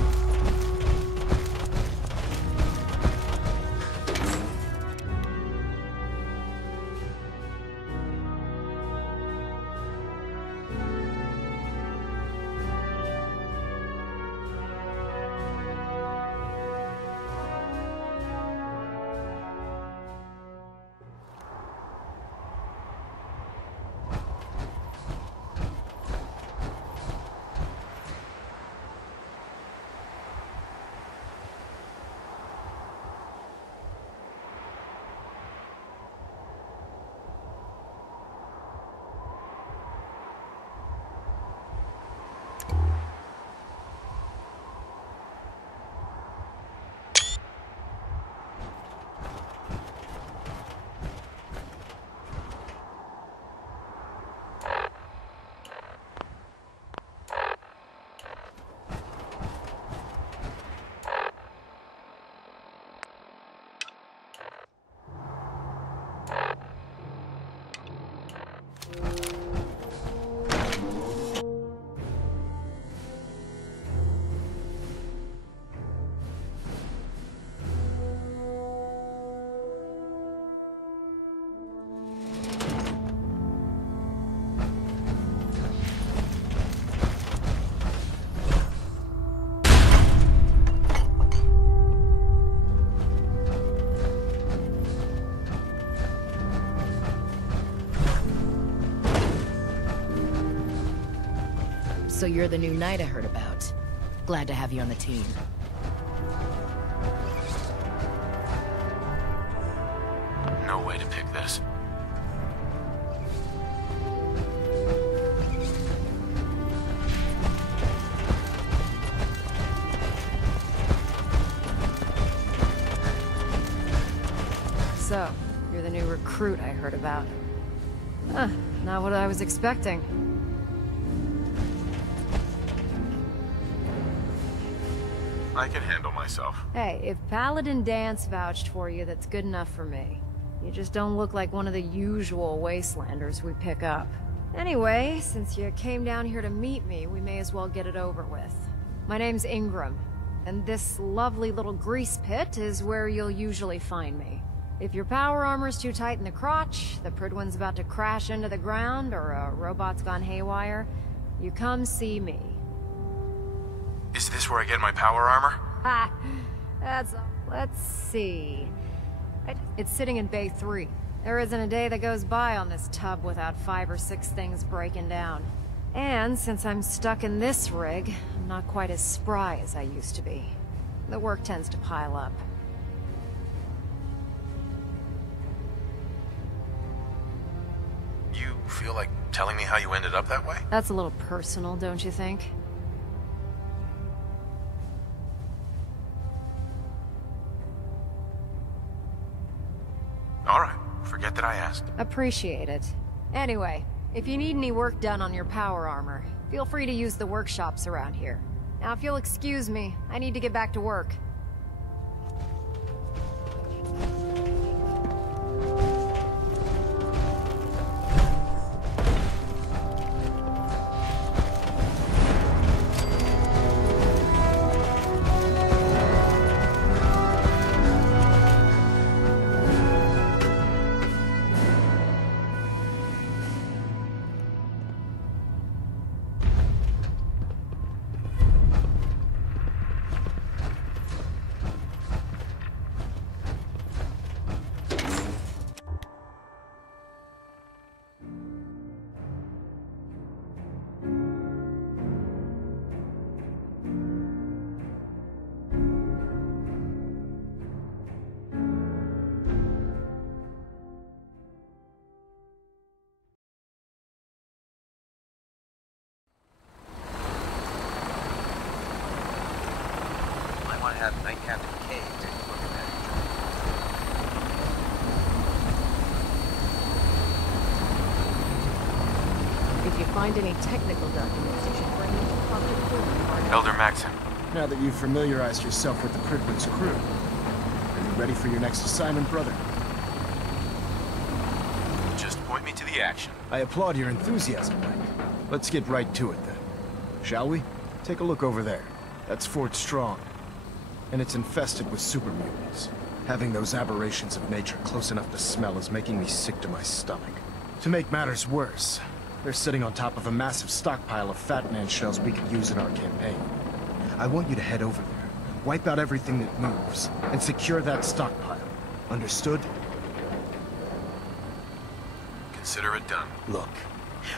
So you're the new knight I heard about. Glad to have you on the team. No way to pick this. So, you're the new recruit I heard about. Huh, not what I was expecting. I can handle myself. Hey, if Paladin Danse vouched for you, that's good enough for me. You just don't look like one of the usual wastelanders we pick up. Anyway, since you came down here to meet me, we may as well get it over with. My name's Ingram, and this lovely little grease pit is where you'll usually find me. If your power armor's too tight in the crotch, the Prydwen's about to crash into the ground, or a robot's gone haywire, you come see me. Is this where I get my power armor? Ha! Let's see. It's sitting in Bay 3. There isn't a day that goes by on this tub without 5 or 6 things breaking down. And since I'm stuck in this rig, I'm not quite as spry as I used to be. The work tends to pile up. You feel like telling me how you ended up that way? That's a little personal, don't you think? All right, forget that I asked. Appreciate it. Anyway, if you need any work done on your power armor, feel free to use the workshops around here. Now, if you'll excuse me, I need to get back to work. Have Knight Captain K take a look at that. If you find any technical documents, you should bring them to public court. Elder Maxon. Now that you've familiarized yourself with the Prydwen's crew, are you ready for your next assignment, brother? Just point me to the action. I applaud your enthusiasm, Knight. Let's get right to it, then. Shall we? Take a look over there. That's Fort Strong. And it's infested with super mutants. Having those aberrations of nature close enough to smell is making me sick to my stomach. To make matters worse, they're sitting on top of a massive stockpile of Fat Man shells we could use in our campaign. I want you to head over there, wipe out everything that moves, and secure that stockpile. Understood? Consider it done. Look,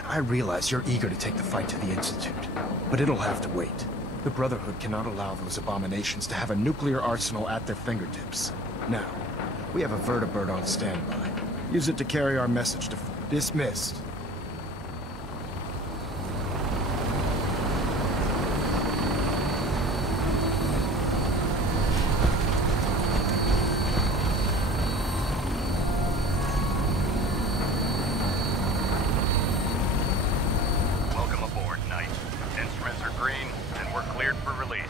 I realize you're eager to take the fight to the Institute, but it'll have to wait. The Brotherhood cannot allow those abominations to have a nuclear arsenal at their fingertips. Now, we have a vertibird on standby. Use it to carry our message to... Dismissed. Welcome aboard, Knight. Instruments are green, and we're cleared for release.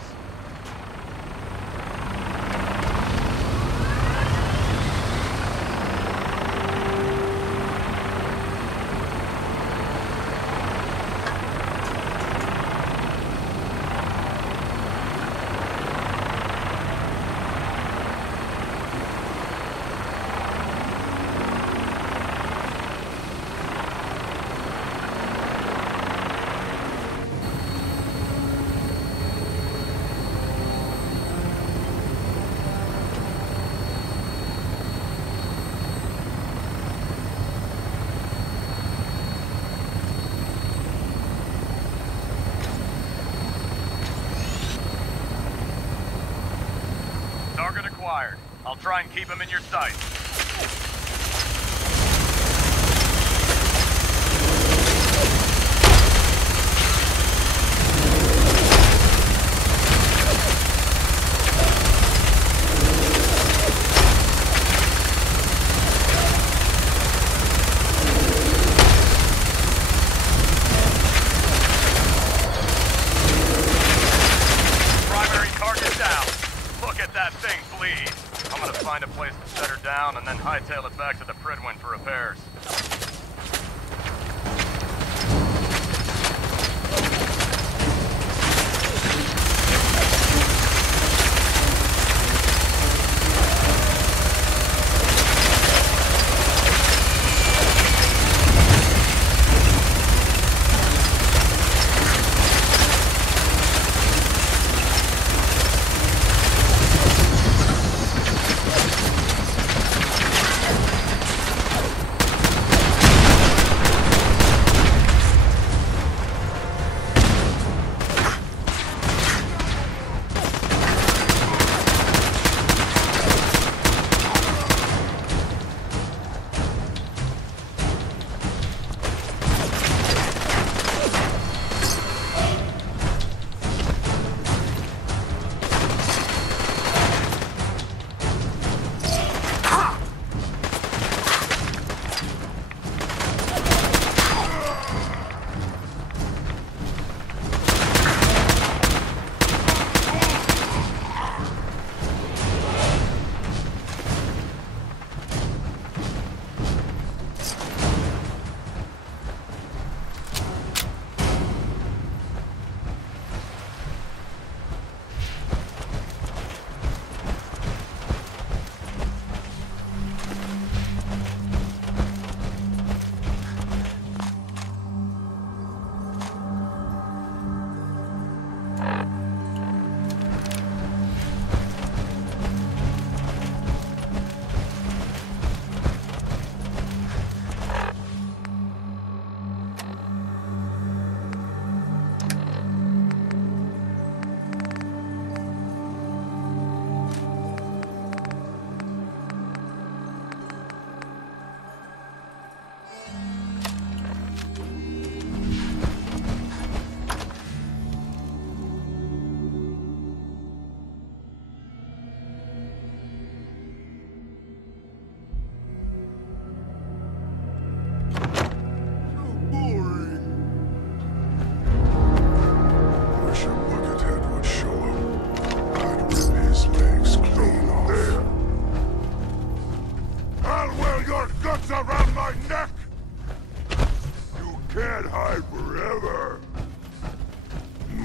fired. I'll try and keep him in your sight. Find a place to set her down and then hightail it back to the Pridwin for repairs.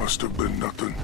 Must have been nothing.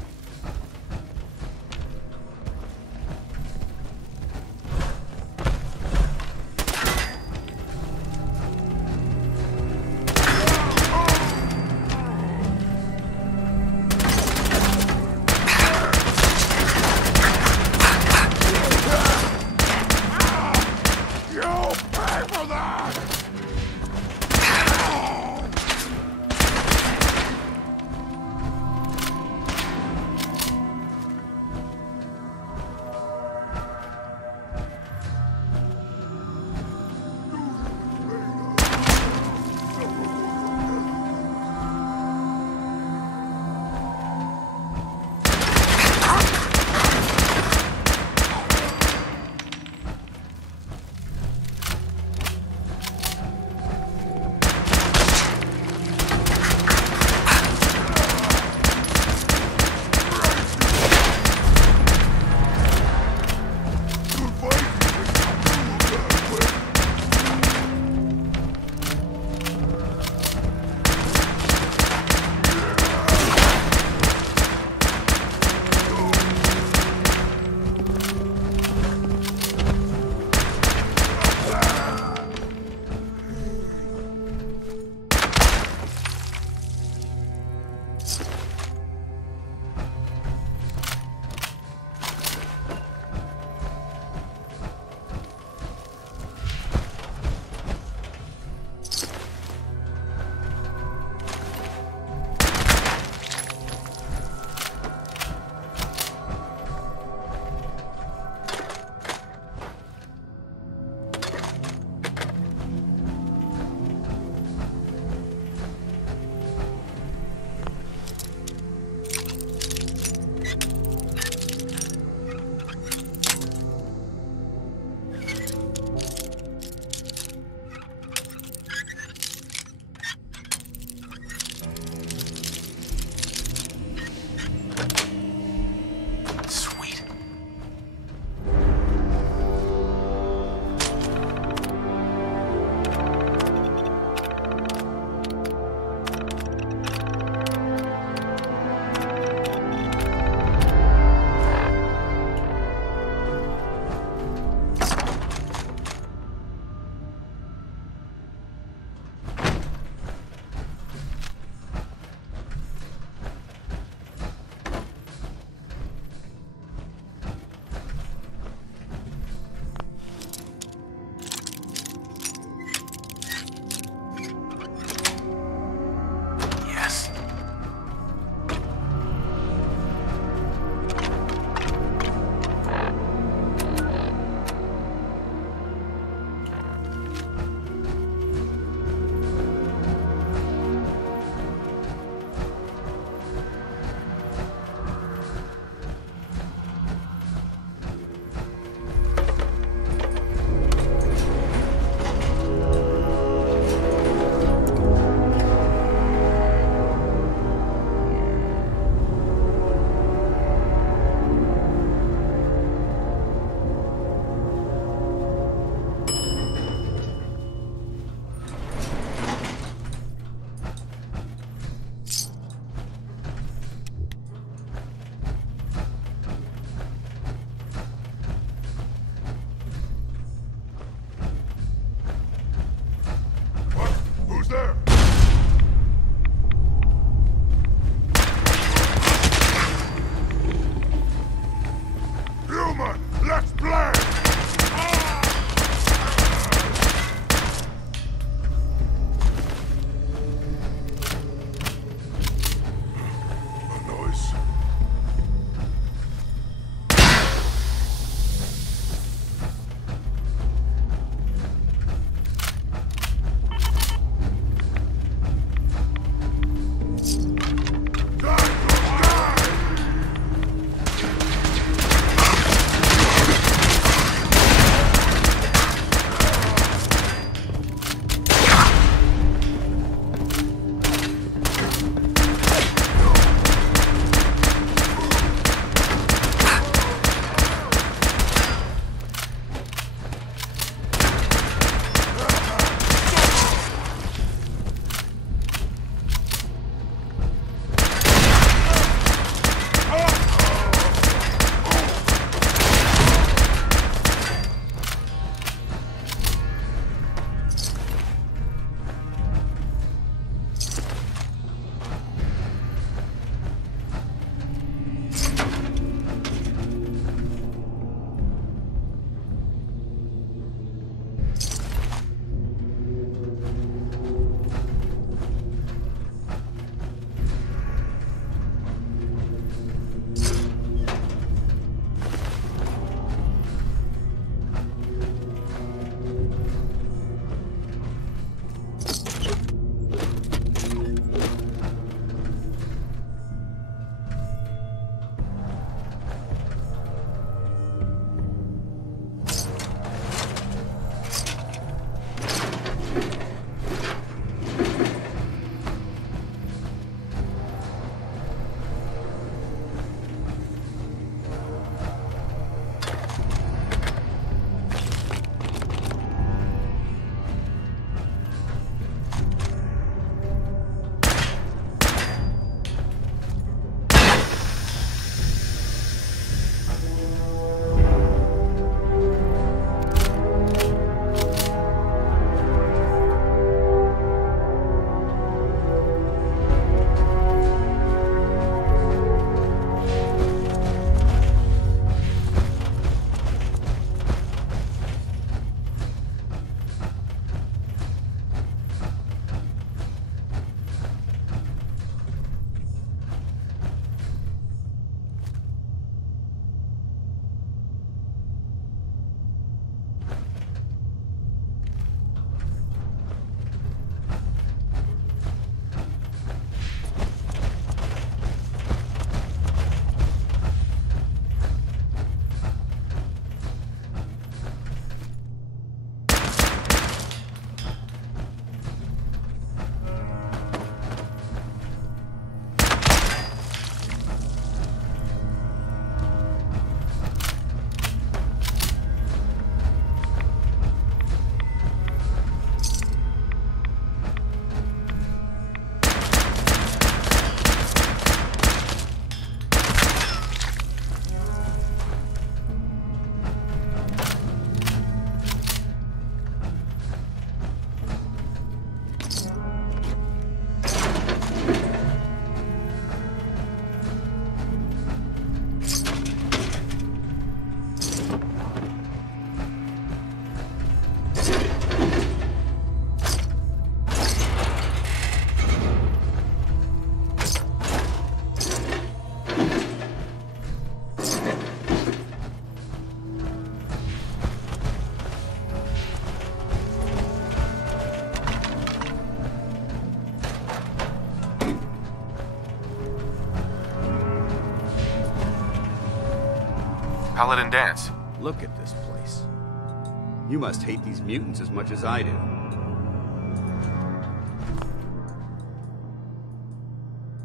Paladin Danse. Look at this place. You must hate these mutants as much as I do.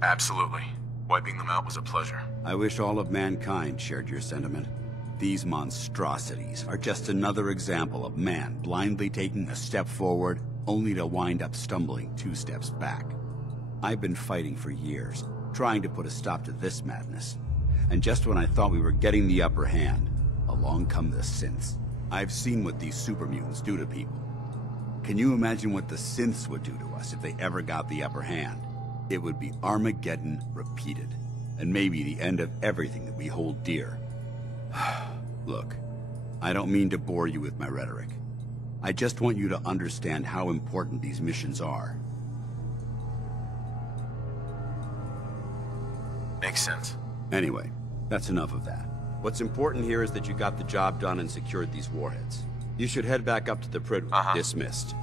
Absolutely. Wiping them out was a pleasure. I wish all of mankind shared your sentiment. These monstrosities are just another example of man blindly taking a step forward, only to wind up stumbling 2 steps back. I've been fighting for years, trying to put a stop to this madness. And just when I thought we were getting the upper hand, along come the synths. I've seen what these super mutants do to people. Can you imagine what the synths would do to us if they ever got the upper hand? It would be Armageddon repeated, and maybe the end of everything that we hold dear. Look, I don't mean to bore you with my rhetoric. I just want you to understand how important these missions are. Makes sense. Anyway, that's enough of that. What's important here is that you got the job done and secured these warheads. You should head back up to the Pridwin. Dismissed.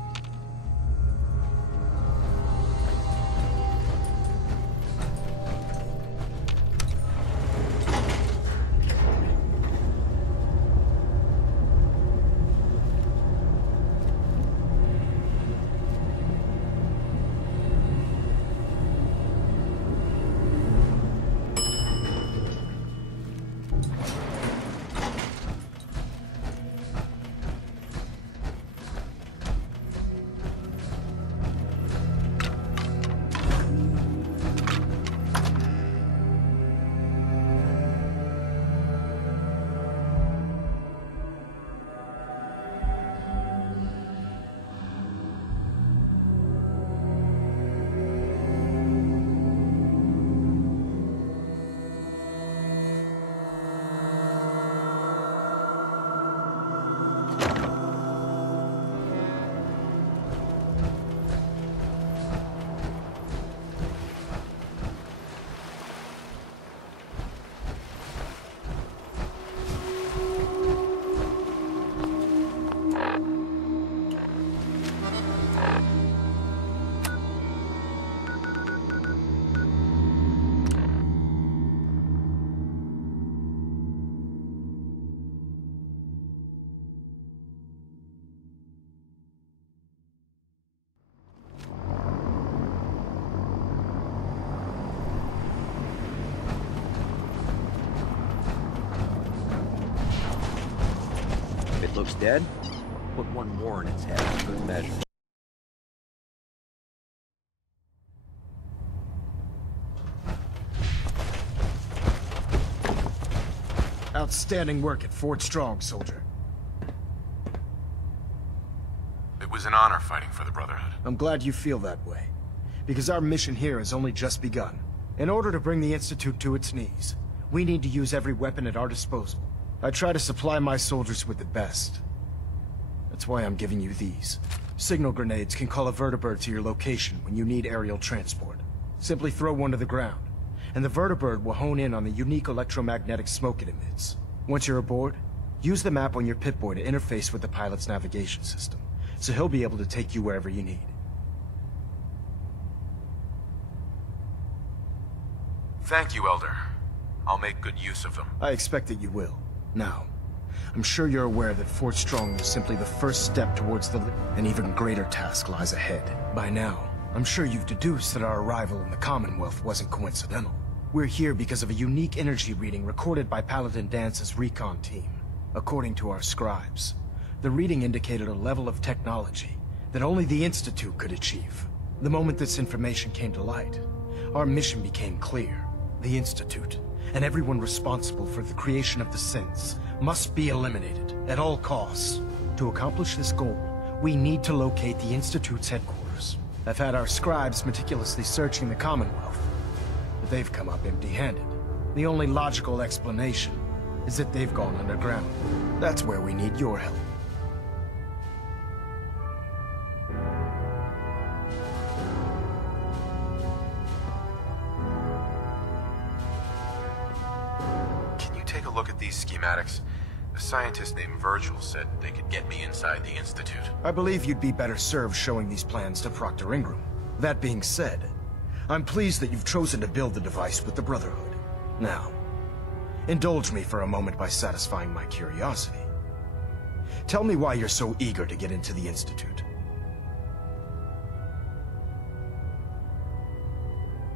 Looks dead. Put one more in its head for good measure. Outstanding work at Fort Strong, soldier. It was an honor fighting for the Brotherhood. I'm glad you feel that way, because our mission here has only just begun. In order to bring the Institute to its knees, we need to use every weapon at our disposal. I try to supply my soldiers with the best. That's why I'm giving you these. Signal grenades can call a vertibird to your location when you need aerial transport. Simply throw one to the ground, and the vertibird will hone in on the unique electromagnetic smoke it emits. Once you're aboard, use the map on your Pip-Boy to interface with the pilot's navigation system, so he'll be able to take you wherever you need. Thank you, Elder. I'll make good use of them. I expect that you will. Now, I'm sure you're aware that Fort Strong was simply the first step towards an even greater task lies ahead. By now, I'm sure you've deduced that our arrival in the Commonwealth wasn't coincidental. We're here because of a unique energy reading recorded by Paladin Danse's recon team. According to our scribes, the reading indicated a level of technology that only the Institute could achieve. The moment this information came to light, our mission became clear. The Institute, and everyone responsible for the creation of the synths, must be eliminated at all costs. To accomplish this goal, we need to locate the Institute's headquarters. I've had our scribes meticulously searching the Commonwealth, but they've come up empty-handed. The only logical explanation is that they've gone underground. That's where we need your help. Take a look at these schematics. A scientist named Virgil said they could get me inside the Institute. I believe you'd be better served showing these plans to Proctor Ingram. That being said, I'm pleased that you've chosen to build the device with the Brotherhood. Now, Indulge me for a moment by satisfying my curiosity. Tell me why you're so eager to get into the Institute.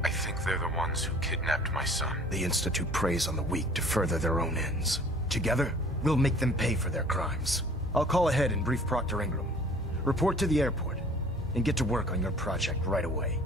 I think they're the ones who kidnapped my son. The Institute preys on the weak to further their own ends. Together, we'll make them pay for their crimes. I'll call ahead and brief Proctor Ingram. Report to the airport, and get to work on your project right away.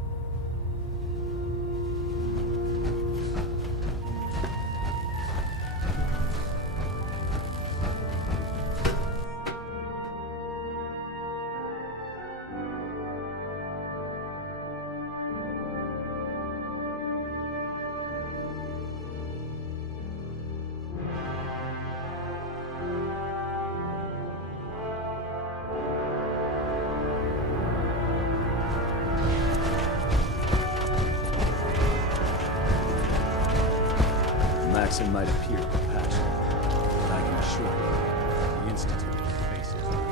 Maxim might appear compassionate, but I can assure you, the Institute faces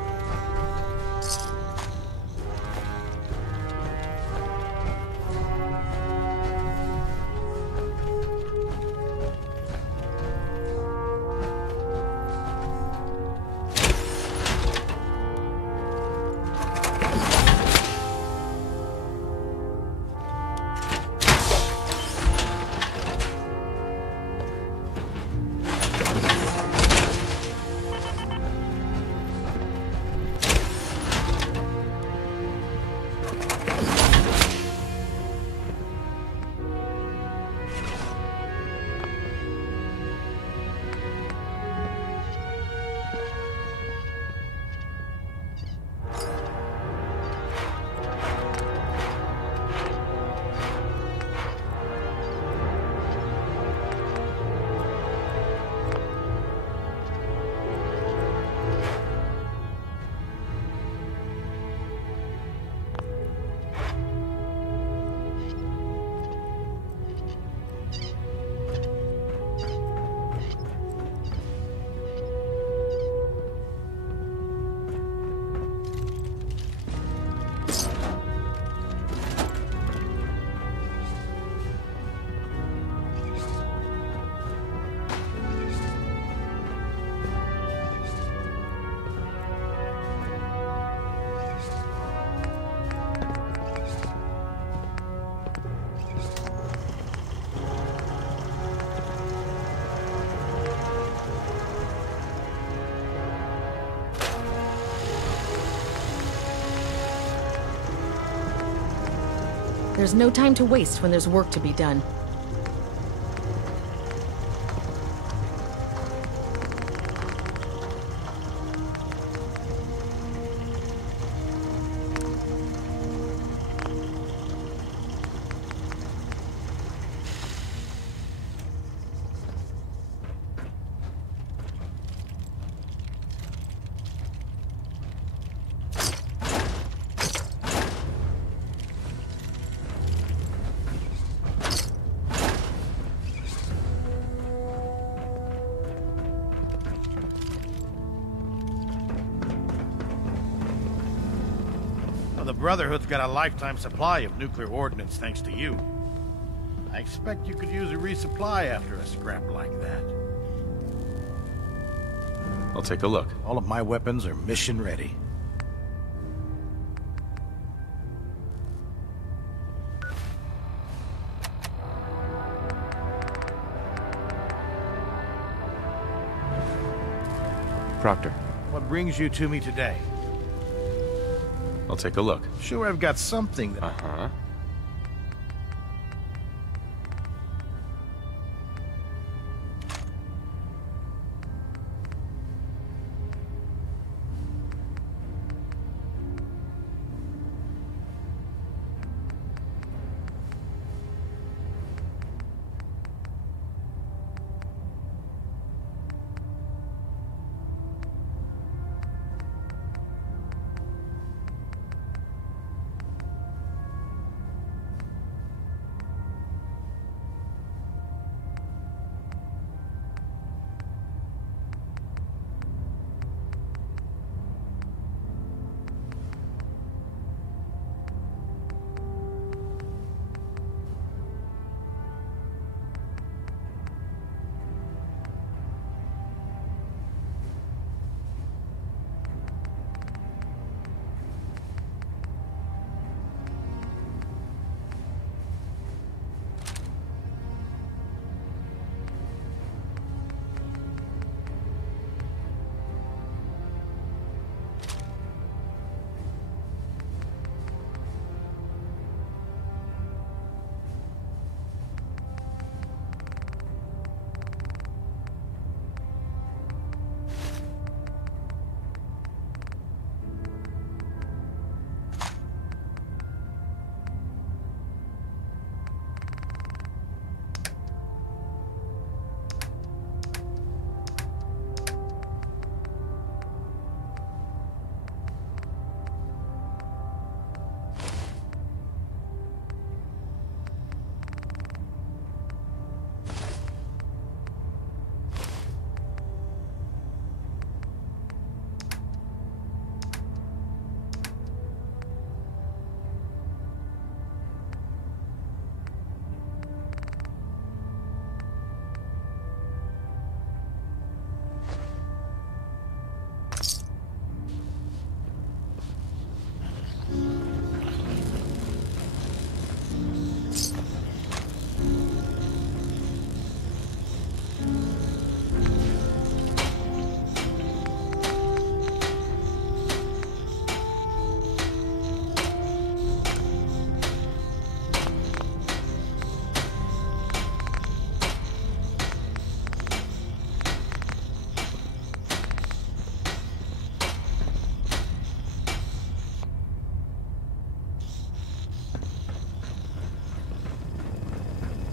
There's no time to waste when there's work to be done. The Brotherhood's got a lifetime supply of nuclear ordnance thanks to you. I expect you could use a resupply after a scrap like that. I'll take a look. All of my weapons are mission ready. Proctor. What brings you to me today? I'll take a look. Sure, I've got something that... Uh-huh.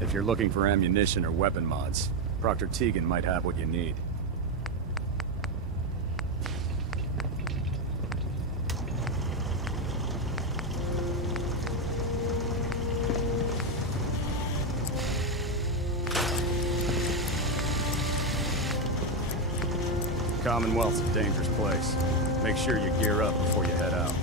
If you're looking for ammunition or weapon mods, Proctor Tegan might have what you need. Commonwealth's a dangerous place. Make sure you gear up before you head out.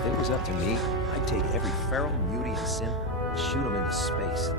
If it was up to me, I'd take every feral, mutie, and simp and shoot them into space.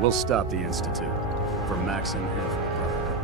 We'll stop the Institute. For Maxon and for the Brotherhood.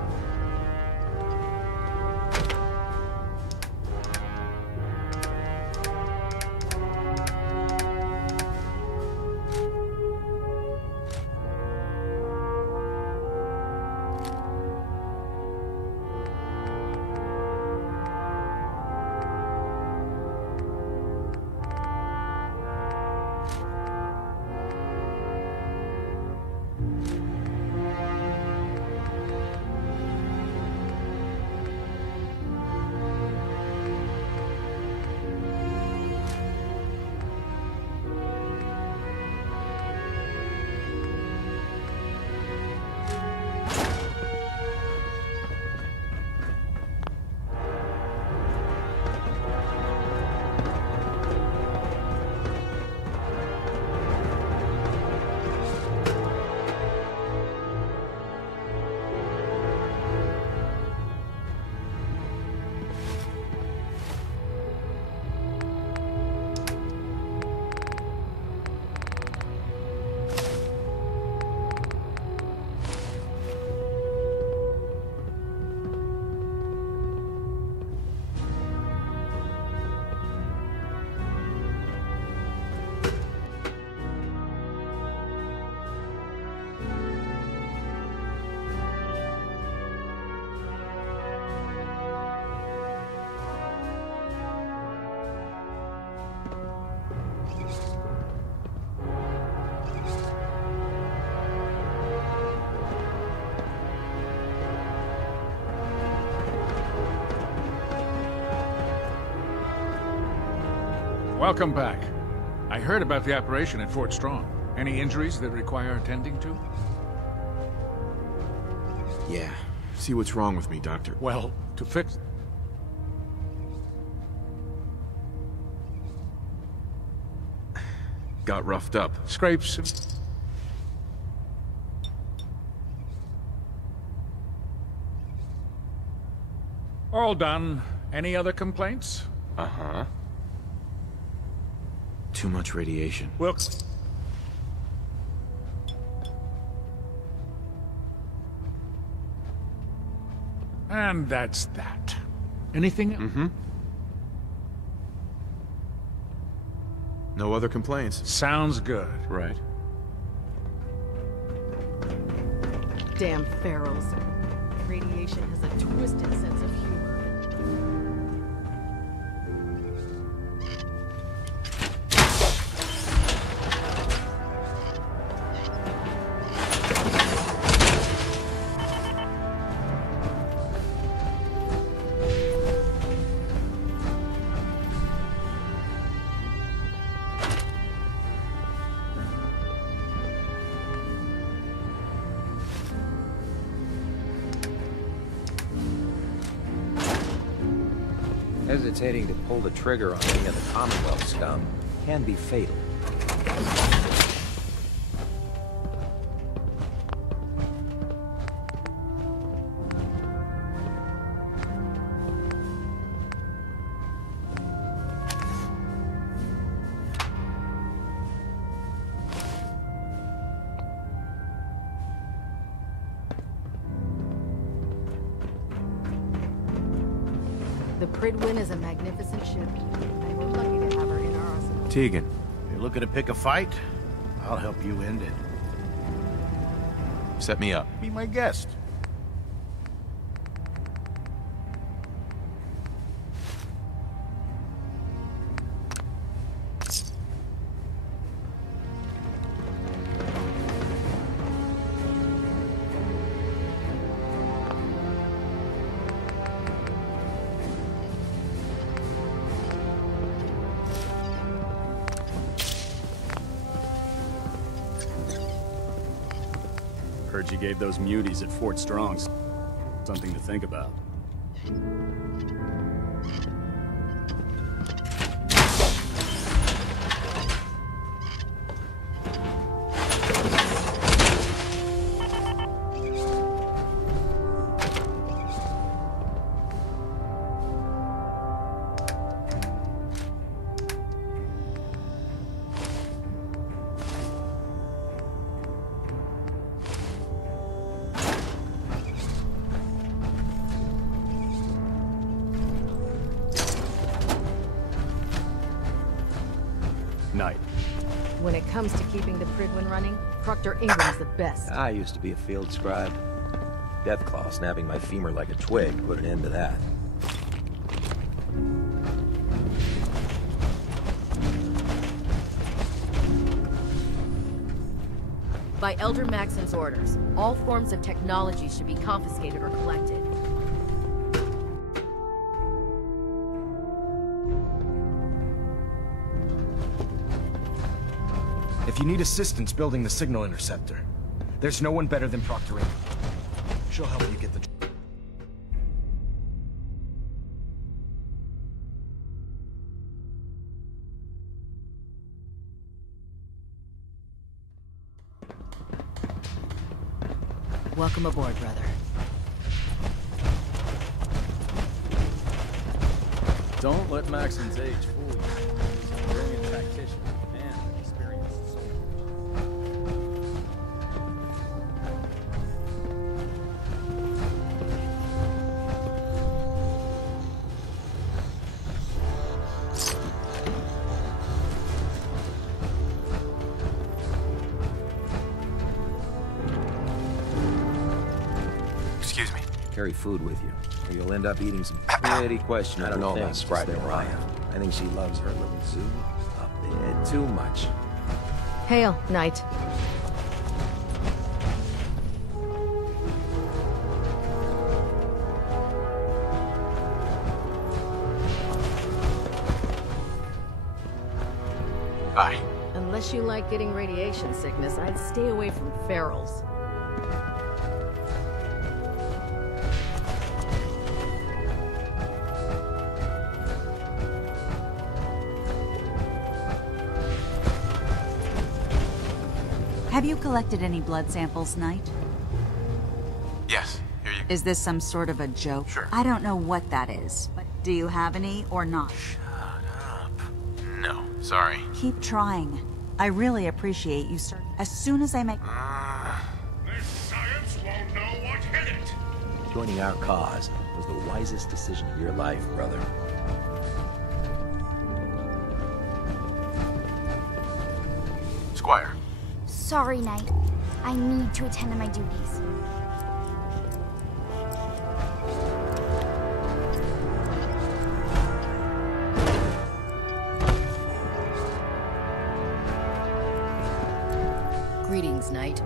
Welcome back. I heard about the operation at Fort Strong. Any injuries that require attending to? Yeah. See what's wrong with me, Doctor. Well, to fix... Got roughed up. Scrapes... All done. Any other complaints? Uh-huh. Too much radiation. Well... And that's that. Anything else? Mm-hmm. No other complaints. Sounds good. Right. Damn ferals. Radiation has a twisted sense of humor. Hesitating to pull the trigger on any of the Commonwealth scum can be fatal. The Pridwin is a magnificent ship, and we're lucky to have her in our arsenal. Tegan. You're looking to pick a fight? I'll help you end it. Set me up. Be my guest. Heard you gave those muties at Fort Strong's something to think about. Knight. When it comes to keeping the Pridwin running, Proctor Ingram's the best. I used to be a field scribe. Deathclaw snapping my femur like a twig put an end to that. By Elder Maxon's orders, all forms of technology should be confiscated or collected. If you need assistance building the signal interceptor, there's no one better than Proctor Ingram. She'll help you get the... Welcome aboard, brother. Don't let Maxon's age fool you. He's a brilliant tactician and an experienced soldier. Excuse me. Carry food with you, or you'll end up eating some pretty questionable I don't know about things. scribing Stay Ryan. around. I think she loves her little zoo a bit too much. Hail, Knight. Bye. Unless you like getting radiation sickness, I'd stay away from ferals. Have you collected any blood samples, Knight? Yes, here you go. Is this some sort of a joke? Sure. I don't know what that is, but do you have any or not? Shut up. No, sorry. Keep trying. I really appreciate you, sir. As soon as I make... This science won't know what hit it. Joining our cause was the wisest decision of your life, brother. Squire. Sorry, Knight. I need to attend to my duties. Greetings, Knight.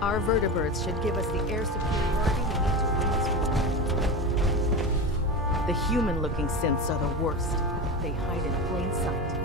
Our vertibirds should give us the air superiority we need to win this war. The human-looking synths are the worst. They hide in plain sight.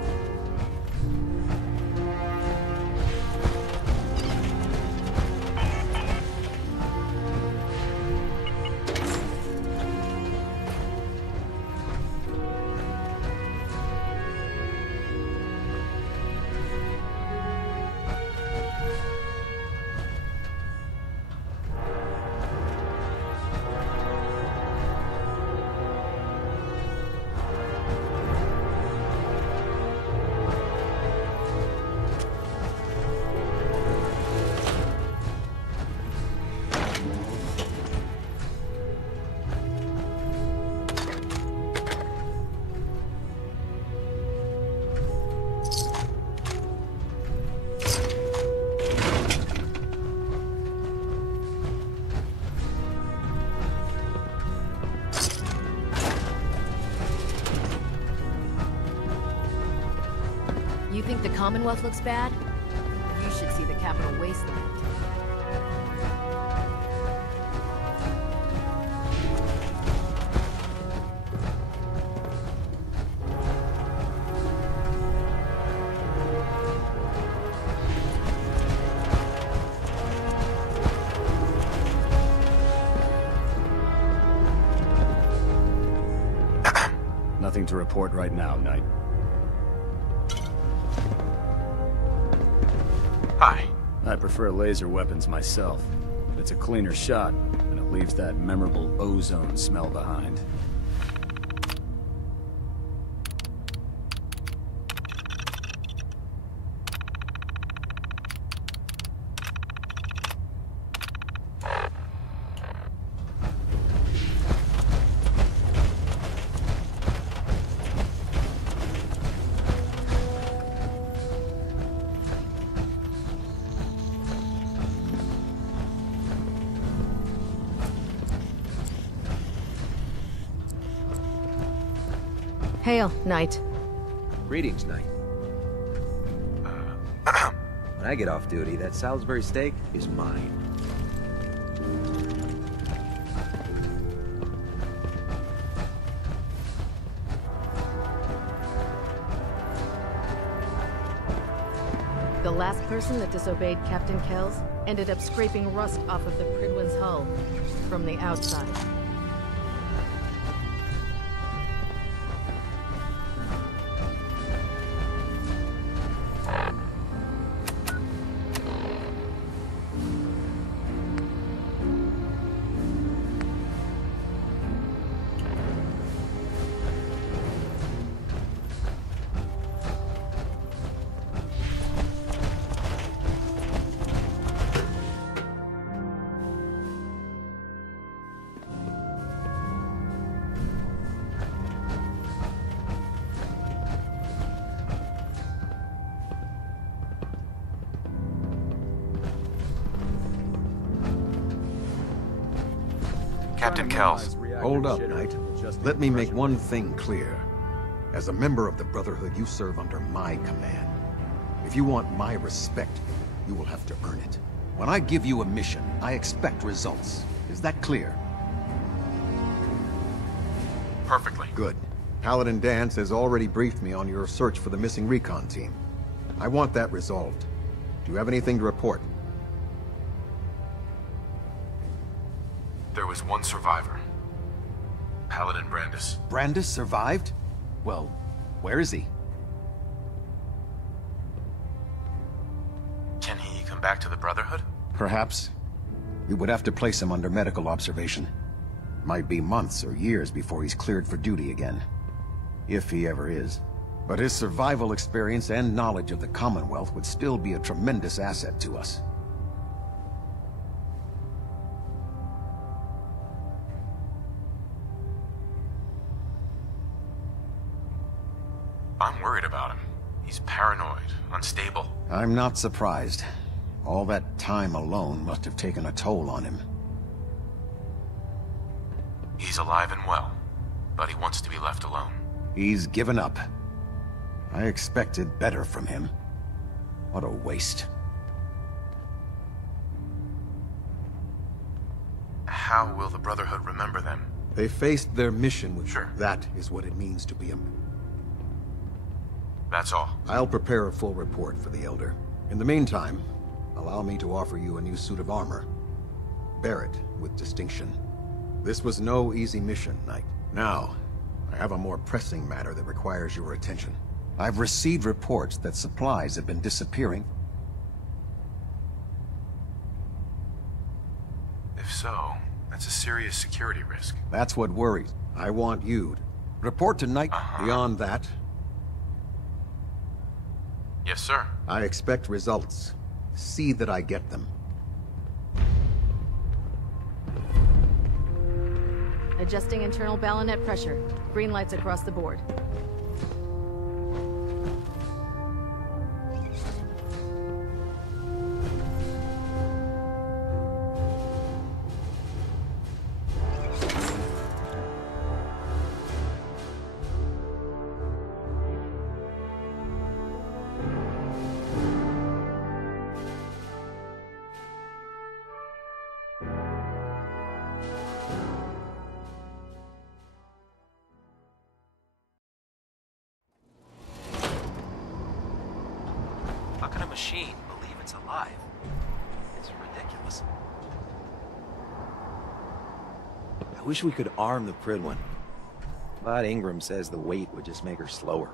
You think the Commonwealth looks bad? You should see the Capital Wasteland. Nothing to report right now, Knight. Hi. I prefer laser weapons myself. It's a cleaner shot, and it leaves that memorable ozone smell behind. Hail, Knight. Greetings, Knight. When I get off duty, that Salisbury steak is mine. The last person that disobeyed Captain Kells ended up scraping rust off of the Prydwen's hull from the outside. Captain Kells. Hold up, Knight. Let me make one thing clear. As a member of the Brotherhood, you serve under my command. If you want my respect, you will have to earn it. When I give you a mission, I expect results. Is that clear? Perfectly. Good. Paladin Danse has already briefed me on your search for the missing recon team. I want that resolved. Do you have anything to report? There was one survivor. Paladin Brandis. Brandis survived? Well, where is he? Can he come back to the Brotherhood? Perhaps. We would have to place him under medical observation. Might be months or years before he's cleared for duty again. If he ever is. But his survival experience and knowledge of the Commonwealth would still be a tremendous asset to us. I'm worried about him. He's paranoid, unstable. I'm not surprised. All that time alone must have taken a toll on him. He's alive and well, but he wants to be left alone. He's given up. I expected better from him. What a waste. How will the Brotherhood remember them? They faced their mission with you. That is what it means to be a... That's all. I'll prepare a full report for the Elder. In the meantime, allow me to offer you a new suit of armor. Bear it with distinction. This was no easy mission, Knight. Now, I have a more pressing matter that requires your attention. I've received reports that supplies have been disappearing. If so, that's a serious security risk. That's what worries. I want you to report to Knight. Beyond that... Yes, sir. I expect results. See that I get them. Adjusting internal ballonet pressure. Green lights across the board. How can a machine believe it's alive? It's ridiculous. I wish we could arm the Prydwen, but Ingram says the weight would just make her slower.